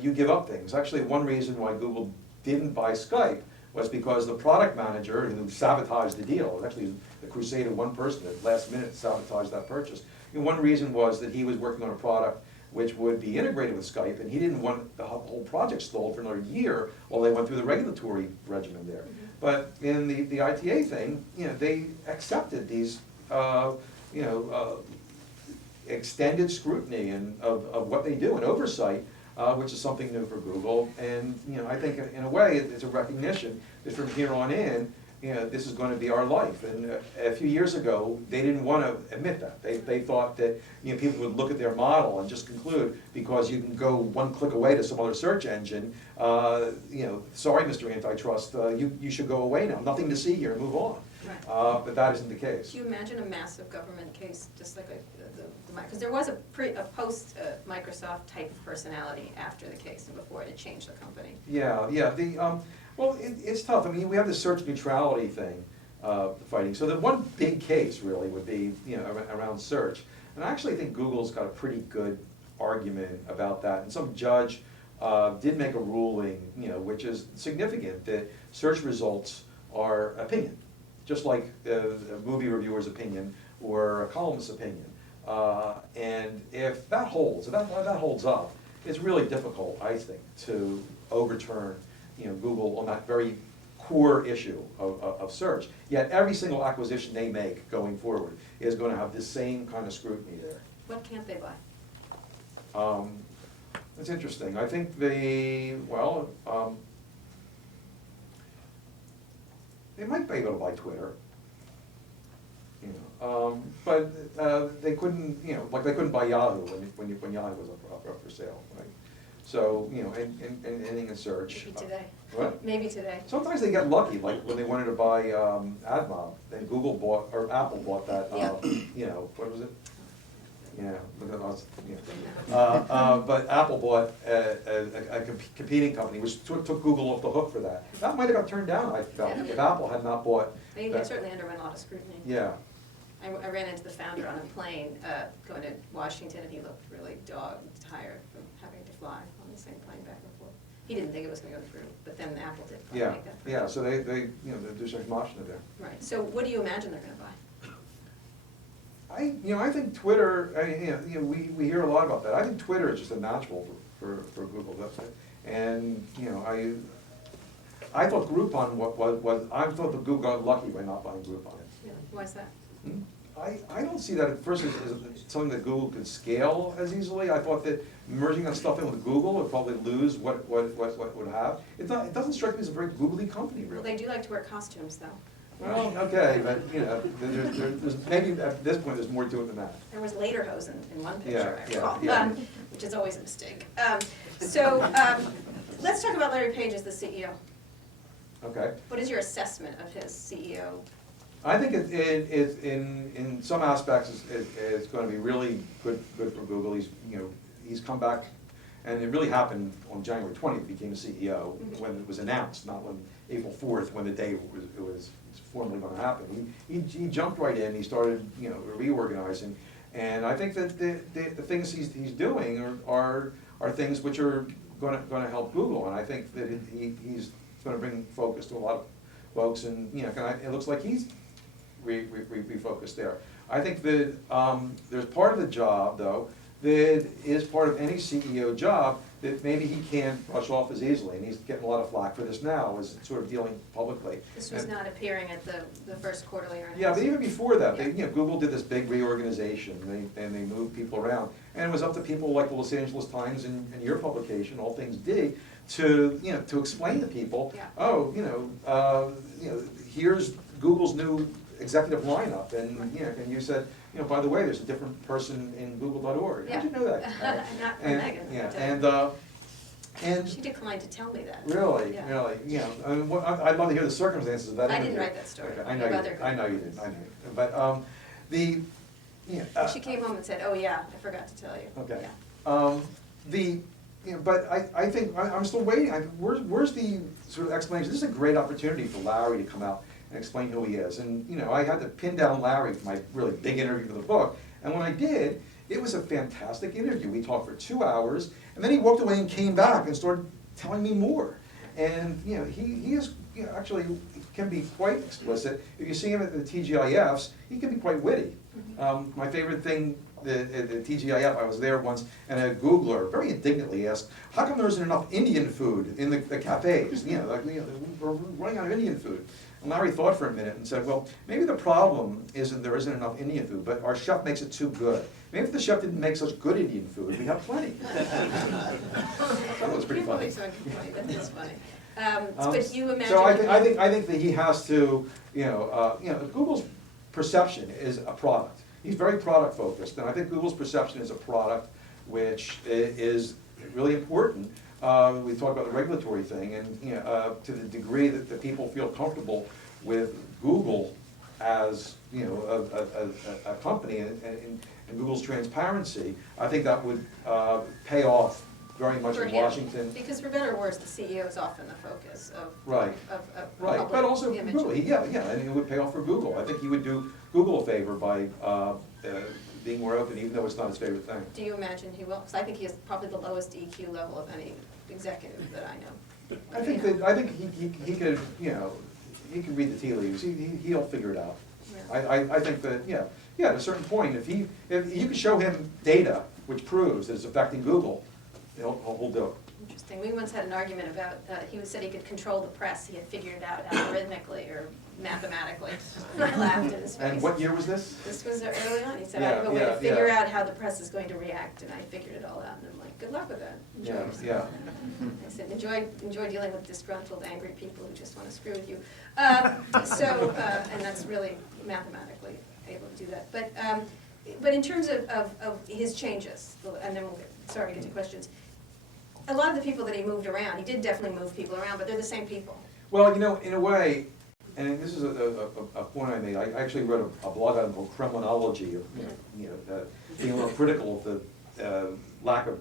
you give up things. Actually, one reason why Google didn't buy Skype was because the product manager who sabotaged the deal, it was actually the crusade of one person that last minute sabotaged that purchase. And one reason was that he was working on a product which would be integrated with Skype, and he didn't want the whole project stalled for another year while they went through the regulatory regimen there. But in the ITA thing, they accepted these, extended scrutiny of what they do and oversight, which is something new for Google. And I think in a way it's a recognition that from here on in, this is going to be our life. And a few years ago, they didn't want to admit that. They thought that people would look at their model and just conclude because you can go one click away to some other search engine, sorry, Mr. Antitrust, you should go away now. Nothing to see here, move on. Right. But that isn't the case. Do you imagine a massive government case, just like because there was a post Microsoft type of personality after the case and before it changed the company. Yeah. Well, it's tough. I mean, we have this search neutrality thing fighting. So the one big case really would be around search, and I actually think Google's got a pretty good argument about that. And some judge did make a ruling, which is significant, that search results are opinion, just like a movie reviewer's opinion or a columnist's opinion. And if that holds, if that holds up, it's really difficult, I think, to overturn Google on that very core issue of search. Yet every single acquisition they make going forward is going to have the same kind of scrutiny there. What can't they buy? That's interesting. I think they might be able to buy Twitter. But they couldn't, like they couldn't buy Yahoo when Yahoo was up for sale, right? So, anything in search. Maybe today. What? Maybe today. Sometimes they get lucky, like when they wanted to buy AdMob, then Google bought, or Apple bought that, Yeah. what was it? Yeah, look at us, but Apple bought a competing company, which took Google off the hook for that. That might have got turned down, I felt, if Apple had not bought. They that. certainly underwent a lot of scrutiny. Yeah, I ran into the founder on a plane going to Washington, and he looked really dog-tired from having to fly on the same plane back and forth. He didn't think it was going to go through, but then Apple did yeah, make that. yeah, so they do some motion there. Right, so what do you imagine they're going to buy? I think Twitter, we hear a lot about that. I think Twitter is just a natural for Google, that's it. And, I thought Groupon I thought that Google got lucky by not buying Groupon. Yeah, why is that? I don't see that at first as something that Google could scale as easily. I thought that merging that stuff in with Google would probably lose what it would have. It doesn't strike me as a very Googly company, really. Well, they do like to wear costumes, though. Well, okay, but, there's maybe at this point, there's more to it than that. There was lederhosen in one picture, I Yeah, recall, yeah. which is always a mistake. Let's talk about Larry Page as the CEO. Okay. What is your assessment of his CEO? I think it in some aspects, it's going to be really good for Google. He's come back, and it really happened on January 20th, he became a CEO, when it was announced, not when April 4th, when the day it was formally going to happen. He jumped right in, he started, reorganizing, and I think that the things he's doing are things which are going to help Google, and I think that he's going to bring focus to a lot of folks, and it looks like he's refocused there. I think that there's part of the job, though, that is part of any CEO job that maybe he can't brush off as easily, and he's getting a lot of flack for this now, as sort of dealing publicly. This was not appearing at the first quarterly earnings. Yeah, but even before that, Google did this big reorganization, and they moved people around, and it was up to people like the Los Angeles Times and your publication, All Things D, to explain to people, here's Google's new executive lineup, and you said, by the way, there's a different person in Google.org. How'd you know that? Not from Megan. Yeah, and she declined to tell me that. Really, Yeah. really, I'd love to hear the circumstances of that. I didn't write that story. Okay, I know you did, but She came home and said, "Oh yeah, I forgot to tell you." Okay. Yeah. But I think I'm still waiting. Where's the sort of explanation? This is a great opportunity for Larry to come out and explain who he is. And I had to pin down Larry for my really big interview for the book. And when I did, it was a fantastic interview. We talked for 2 hours, and then he walked away and came back and started telling me more. And he is actually can be quite explicit. If you see him at the TGIFs, he can be quite witty. My favorite thing, the TGIF, I was there once, and a Googler very indignantly asked, "How come there isn't enough Indian food in the cafes? We're running out of Indian food." And Larry thought for a minute and said, "Well, maybe the problem isn't there isn't enough Indian food, but our chef makes it too good. Maybe if the chef didn't make such good Indian food, we'd have plenty." That was pretty funny. Funny, but it's funny. But you imagine. So I think that he has to, Google's perception is a product. He's very product focused, and I think Google's perception is a product which is really important. We talked about the regulatory thing, and to the degree that the people feel comfortable with Google as a company and Google's transparency, I think that would pay off very much in Washington. Because for better or worse, the CEO is often the focus of Right, but also image. Google, and it would pay off for Google. I think he would do Google a favor by being more open, even though it's not his favorite thing. Do you imagine he will? Because I think he has probably the lowest EQ level of any executive that I know. I think he could, he can read the tea leaves. He'll figure it out. Yeah. I think that at a certain point, if you can show him data which proves that it's affecting Google, he'll do it. Interesting. We once had an argument about, he said he could control the press. He had figured it out algorithmically or mathematically. I laughed in his face. And what year was this? This was early on. He said, I Yeah, have a way to yeah, figure yeah. out how the press is going to react, and I figured it all out. And I'm like, good luck with that. Enjoy yourself. Yeah. I said, enjoy dealing with disgruntled, angry people who just want to screw with you. And that's really mathematically able to do that. But in terms of his changes, and then we'll get to questions. A lot of the people that he moved around, he did definitely move people around, but they're the same people. Well, in a way, and this is a point I made, I actually read a blog item called Criminology, of, being a little critical of the lack of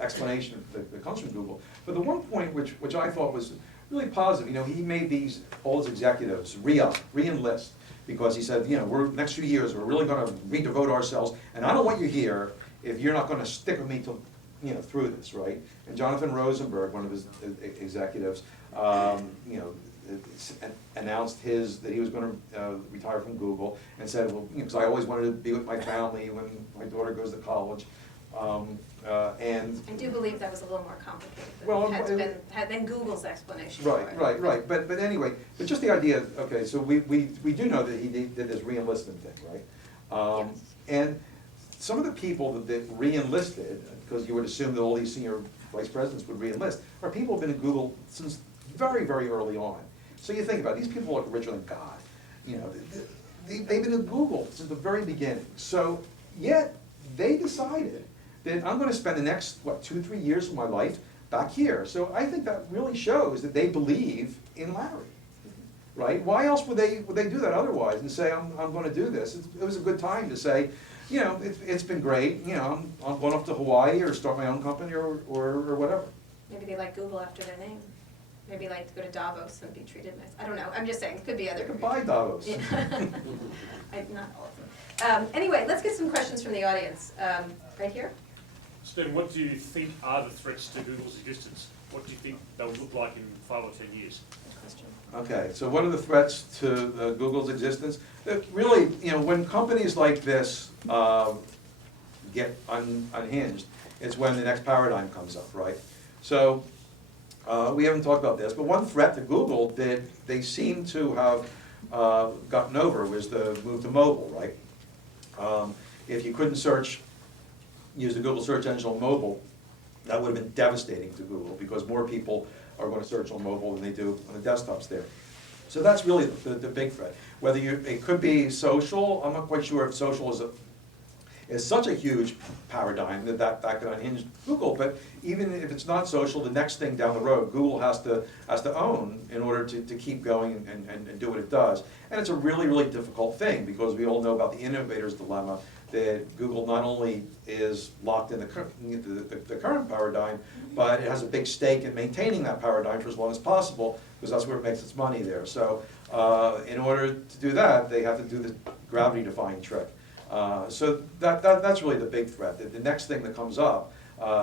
explanation that comes from Google. But the one point which I thought was really positive, he made all his executives re-enlist, because he said, next few years, we're really gonna redevote ourselves, and I don't want you here if you're not gonna stick with me till, through this, right? And Jonathan Rosenberg, one of his executives, announced that he was gonna retire from Google, and said, well, because I always wanted to be with my family when my daughter goes to college. And I do believe that was a little more complicated Well, had been Google's explanation. Right. But anyway, but just the idea, okay, so we do know that he did this re-enlistment thing, right? Yes. And some of the people that re-enlisted, because you would assume that all these senior vice presidents would re-enlist, are people who've been at Google since very, very early on. So you think about it, these people are richer than God. They've been at Google since the very beginning. So yet they decided that I'm gonna spend the next, 2-3 years of my life back here. So I think that really shows that they believe in Larry, right? Why else would they do that otherwise and say, I'm gonna do this? It was a good time to say, it's been great, I'm going off to Hawaii or start my own company or whatever. Maybe they like Google after their name. Maybe like to go to Davos and be treated nice. I don't know, I'm just saying, it could be other. You can buy Davos. Yeah. Not all of them. Anyway, let's get some questions from the audience. Right here? Stephen, what do you think are the threats to Google's existence? What do you think they'll look like in 5 or 10 years? Good question. Okay, so what are the threats to Google's existence? Really, when companies like this get unhinged, it's when the next paradigm comes up, right? So we haven't talked about this, but one threat to Google that they seem to have gotten over was the move to mobile, right? If you couldn't use the Google search engine on mobile, that would have been devastating to Google, because more people are going to search on mobile than they do on the desktops there. So that's really the big threat. Whether it could be social, I'm not quite sure if social is such a huge paradigm that could unhinge Google, but even if it's not social, the next thing down the road, Google has to own in order to keep going and do what it does. And it's a really, really difficult thing, because we all know about the innovator's dilemma, that Google not only is locked in the current paradigm, but it has a big stake in maintaining that paradigm for as long as possible, because that's where it makes its money there. So in order to do that, they have to do the gravity-defying trick. So that's really the big threat. The next thing that comes up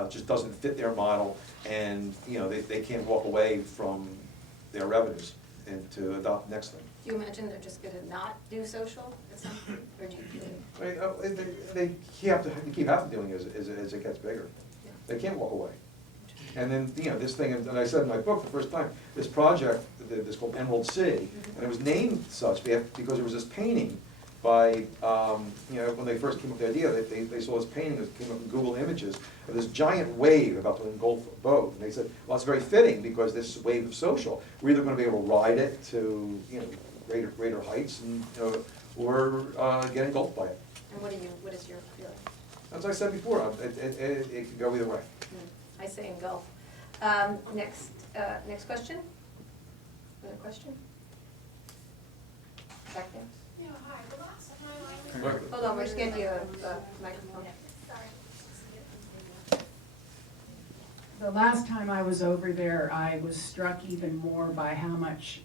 just doesn't fit their model, and they can't walk away from their revenues and to adopt the next thing. Do you imagine they're just gonna not do social at some point, or do you think? They keep having to doing it as it gets bigger. Yeah. They can't walk away. And then, this thing, and I said in my book the first time, this project, this called Emerald City, and it was named such because there was this painting by, when they first came up with the idea, they saw this painting that came up in Google Images of this giant wave about to engulf a boat. And they said, well, it's very fitting, because this wave of social, we're either going to be able to ride it to, greater heights, and or get engulfed by it. And what is your feeling? As I said before, it could go either way. I say engulf. Next question? Another question? Back there. Yeah, hi. The last time I was... Hold on, we're just getting you a microphone. The last time I was over there, I was struck even more by how much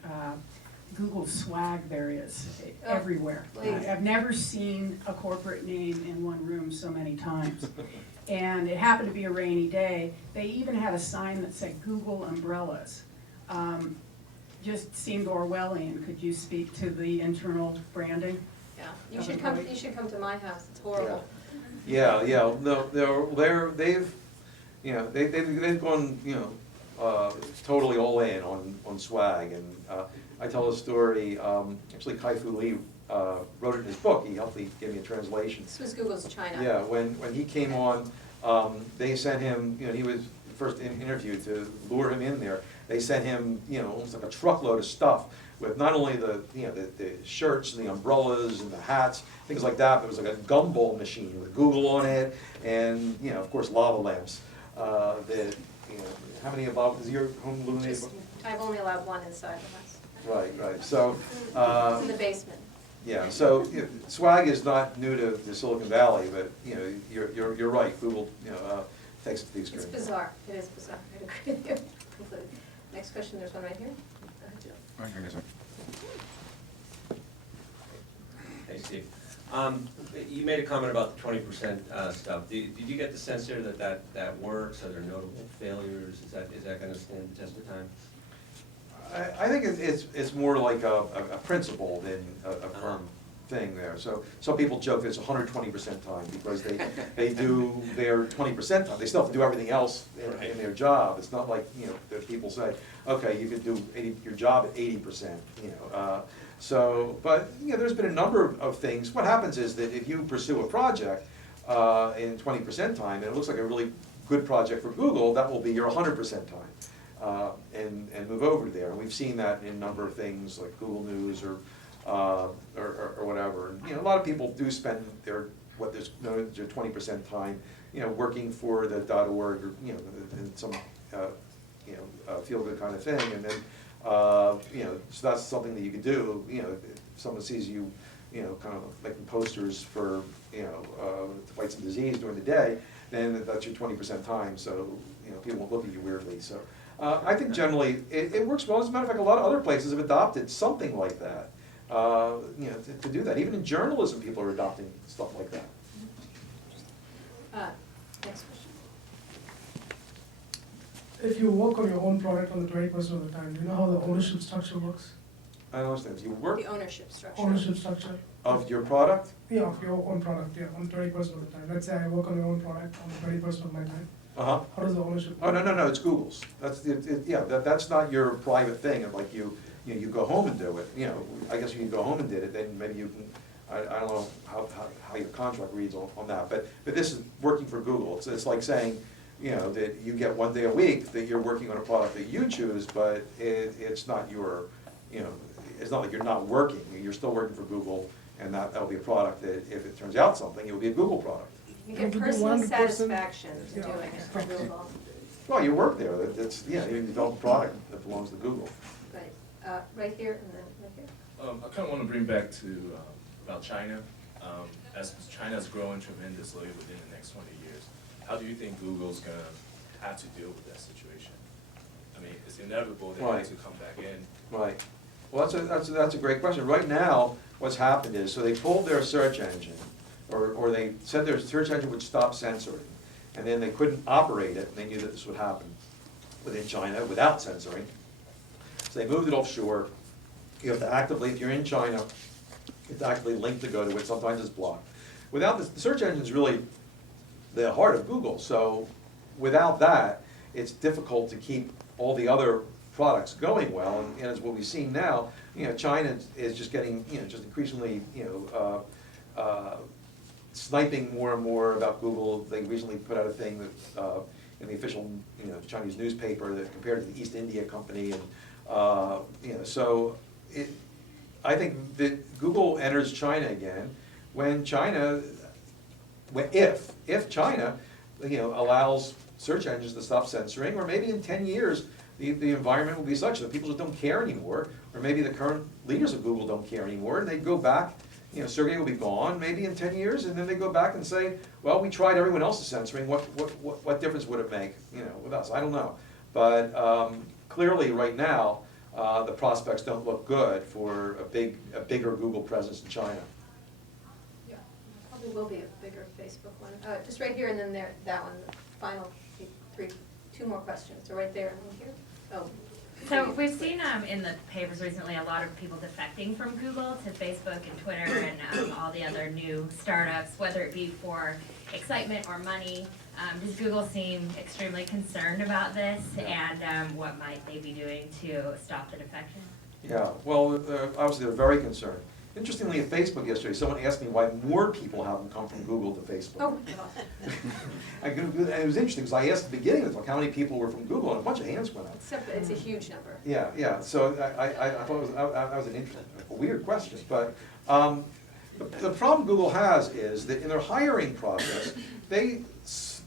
Google swag there is everywhere. Please. I've never seen a corporate name in one room so many times. And it happened to be a rainy day. They even had a sign that said Google umbrellas. Just seemed Orwellian. Could you speak to the internal branding? Yeah, you should come to my house. It's horrible. Yeah. No, they've gone, totally all in on swag, and I tell a story. Actually, Kai-Fu Lee wrote it in his book. He helped me give me a translation. This was Google's China. Yeah, when he came on, they sent him. He was first interviewed to lure him in there. They sent him, almost like a truckload of stuff with not only the shirts and the umbrellas and the hats, things like that, but it was like a gumball machine with Google on it, and of course lava lamps. How many above is your home illuminated? I've only allowed one inside the house. Right, so, It's in the basement. yeah, so swag is not new to Silicon Valley, but, you know, you're right, Google, takes it to the extreme. It's bizarre, it is bizarre, I agree with you completely. Next question, there's one right here. Go ahead, Joe. Hey, Steve. You made a comment about the 20% stuff. Did you get the sense there that works? Are there notable failures? Is that going to stand the test of time? I think it's more like a principle than a firm thing there. So some people joke it's 120% time because they do their 20% time. They still have to do everything else in their job. It's not like, that people say, okay, you could do your job at 80%, but there's been a number of things. What happens is that if you pursue a project in 20% time, and it looks like a really good project for Google, that will be your 100% time, and move over there. And we've seen that in a number of things like Google News or whatever. And a lot of people do spend their 20% time, working for the .org or in some feel-good kind of thing, and then. So that's something that you could do, if someone sees you, kind of making posters for, to fight some disease during the day, then that's your 20% time, so, people won't look at you weirdly, so. I think generally, it works well. As a matter of fact, a lot of other places have adopted something like that, to do that. Even in journalism, people are adopting stuff like that. Next question. If you work on your own product on the 20% of the time, do you know how the ownership structure works? I don't understand. Do you work The ownership structure. Ownership structure? of your product? Yeah, of your own product, yeah, on 20% of the time. Let's say I work on your own product on 20% of my time. Uh-huh. How does the ownership Oh, work? no, it's Google's. That's that's not your private thing, and like you go home and do it. I guess if you go home and did it, then maybe you can, I don't know how your contract reads on that, but this is working for Google. It's like saying, that you get 1 day a week that you're working on a product that you choose, but it's not your, it's not like you're not working. You're still working for Google, and that'll be a product that if it turns out something, it will be a Google product. You get Would you do personal 100%? satisfaction to Yeah. doing it for Google. Well, you work there. You develop a product that belongs to Google. Right, right here and then right here. I kind of want to bring back to about China. As China's growing tremendously within the next 20 years, how do you think Google's going to have to deal with that situation? I mean, it's inevitable they Right. have to come back in. Right. Well, that's a great question. Right now, what's happened is, so they pulled their search engine, or they said their search engine would stop censoring, and then they couldn't operate it, and they knew that this would happen within China without censoring. So they moved it offshore. You have to actively, if you're in China, you have to actively link to go to it. Sometimes it's blocked. Without this, the search engine is really the heart of Google. So without that, it's difficult to keep all the other products going well. And as what we've seen now, China is just getting, just increasingly, sniping more and more about Google. They recently put out a thing that in the official, Chinese newspaper that compared to the East India Company, and so I think that Google enters China again when if China, allows search engines to stop censoring, or maybe in 10 years, the environment will be such that people just don't care anymore, or maybe the current leaders of Google don't care anymore, and they go back, Sergey will be gone maybe in 10 years, and then they go back and say, well, we tried everyone else's censoring, what difference would it make, with us? I don't know. But clearly right now, the prospects don't look good for a bigger Google presence in China. Yeah, probably will be a bigger Facebook one. Just right here and then there, that one, the final two more questions. So right there and then here. Oh. So we've seen in the papers recently a lot of people defecting from Google to Facebook and Twitter and all the other new startups, whether it be for excitement or money. Does Google seem extremely concerned about this, and what might they be doing to stop the defection? Yeah, well, obviously they're very concerned. Interestingly, at Facebook yesterday, someone asked me why more people haven't come from Google to Facebook. Oh, my God. And it was interesting, because I asked at the beginning of the talk how many people were from Google, and a bunch of hands went up. It's a huge number. Yeah, so I thought that was an interesting, a weird question, but the problem Google has is that in their hiring process, they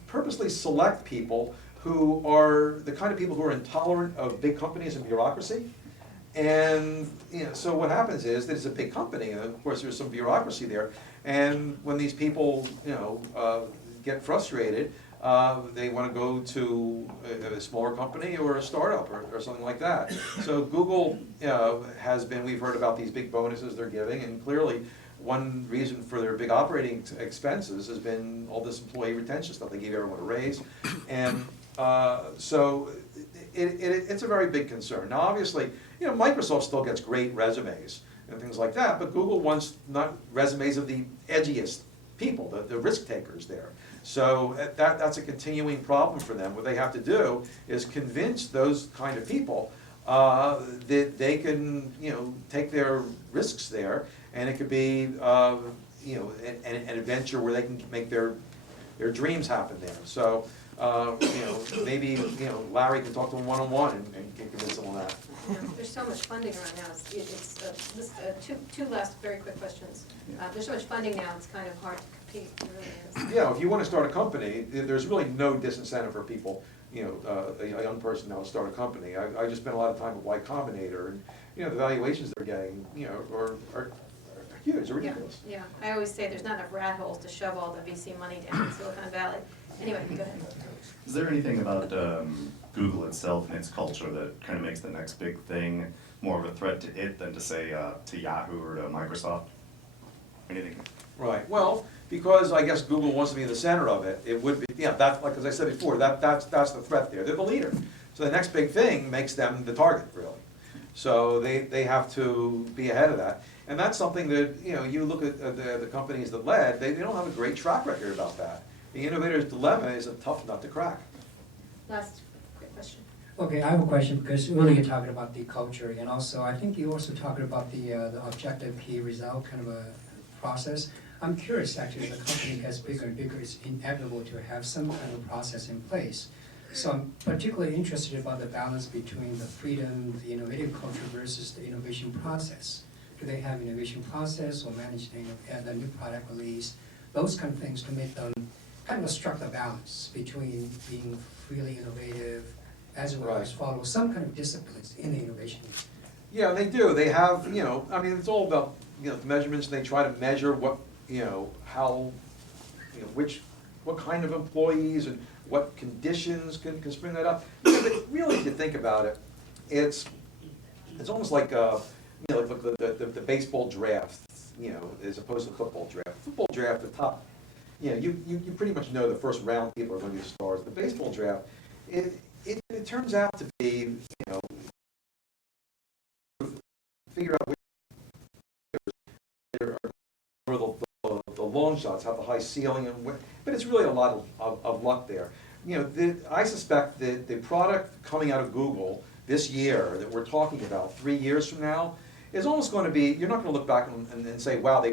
purposely select people who are the kind of people who are intolerant of big companies and bureaucracy. And, so what happens is that it's a big company, and of course, there's some bureaucracy there. And when these people, get frustrated, they wanna go to a smaller company or a startup or something like that. So Google, has been, we've heard about these big bonuses they're giving, and clearly, one reason for their big operating expenses has been all this employee retention stuff. They gave everyone a raise. And so it's a very big concern. Now, obviously, Microsoft still gets great resumes and things like that, but Google wants not resumes of the edgiest people, the risk takers there. So that's a continuing problem for them. What they have to do is convince those kind of people that they can, take their risks there, and it could be, an adventure where they can make their dreams happen there. So, maybe, Larry can talk to them one-on-one and convince them on that. Yeah, there's so much funding right now, two last very quick questions. There's so much funding now, it's kind of hard to compete, it really is. Yeah, if you want to start a company, there's really no disincentive for people, a young person now to start a company. I just spent a lot of time with Y Combinator, and, the valuations they're getting, are huge, they're ridiculous. Yeah, I always say there's not enough rat holes to shove all the VC money down in Silicon Valley. Anyway, go ahead. Is there anything about Google itself and its culture that kind of makes the next big thing more of a threat to it than to say to Yahoo or to Microsoft? Anything? Right, well, because I guess Google wants to be the center of it, it would be, that's, like, as I said before, that's the threat there, they're the leader. So the next big thing makes them the target, really. So they have to be ahead of that. And that's something that, you look at the companies that led, they don't have a great track record about that. The innovator's dilemma is a tough nut to crack. Last quick question. Okay, I have a question, because earlier you're talking about the culture, and also, I think you also talked about the objective key result kind of a process. I'm curious, actually, as the company gets bigger and bigger, it's inevitable to have some kind of process in place. So I'm particularly interested about the balance between the freedom, the innovative culture versus the innovation process. Do they have innovation process or manage the new product release, those kind of things to make them kind of struck the balance between being really innovative as well as follow some kind of disciplines in the innovation. Yeah, they do. They have, it's all about, the measurements. They try to measure what, how, what kind of employees and what conditions can spring that up. Really, if you think about it, it's almost like, like the baseball draft, as opposed to the football draft. Football draft, the top, you pretty much know the first round people are going to be the stars. The baseball draft, it turns out to be, figure out which are the long shots, have the high ceiling, but it's really a lot of luck there. I suspect that the product coming out of Google this year that we're talking about 3 years from now is almost going to be, you're not going to look back and say, wow, they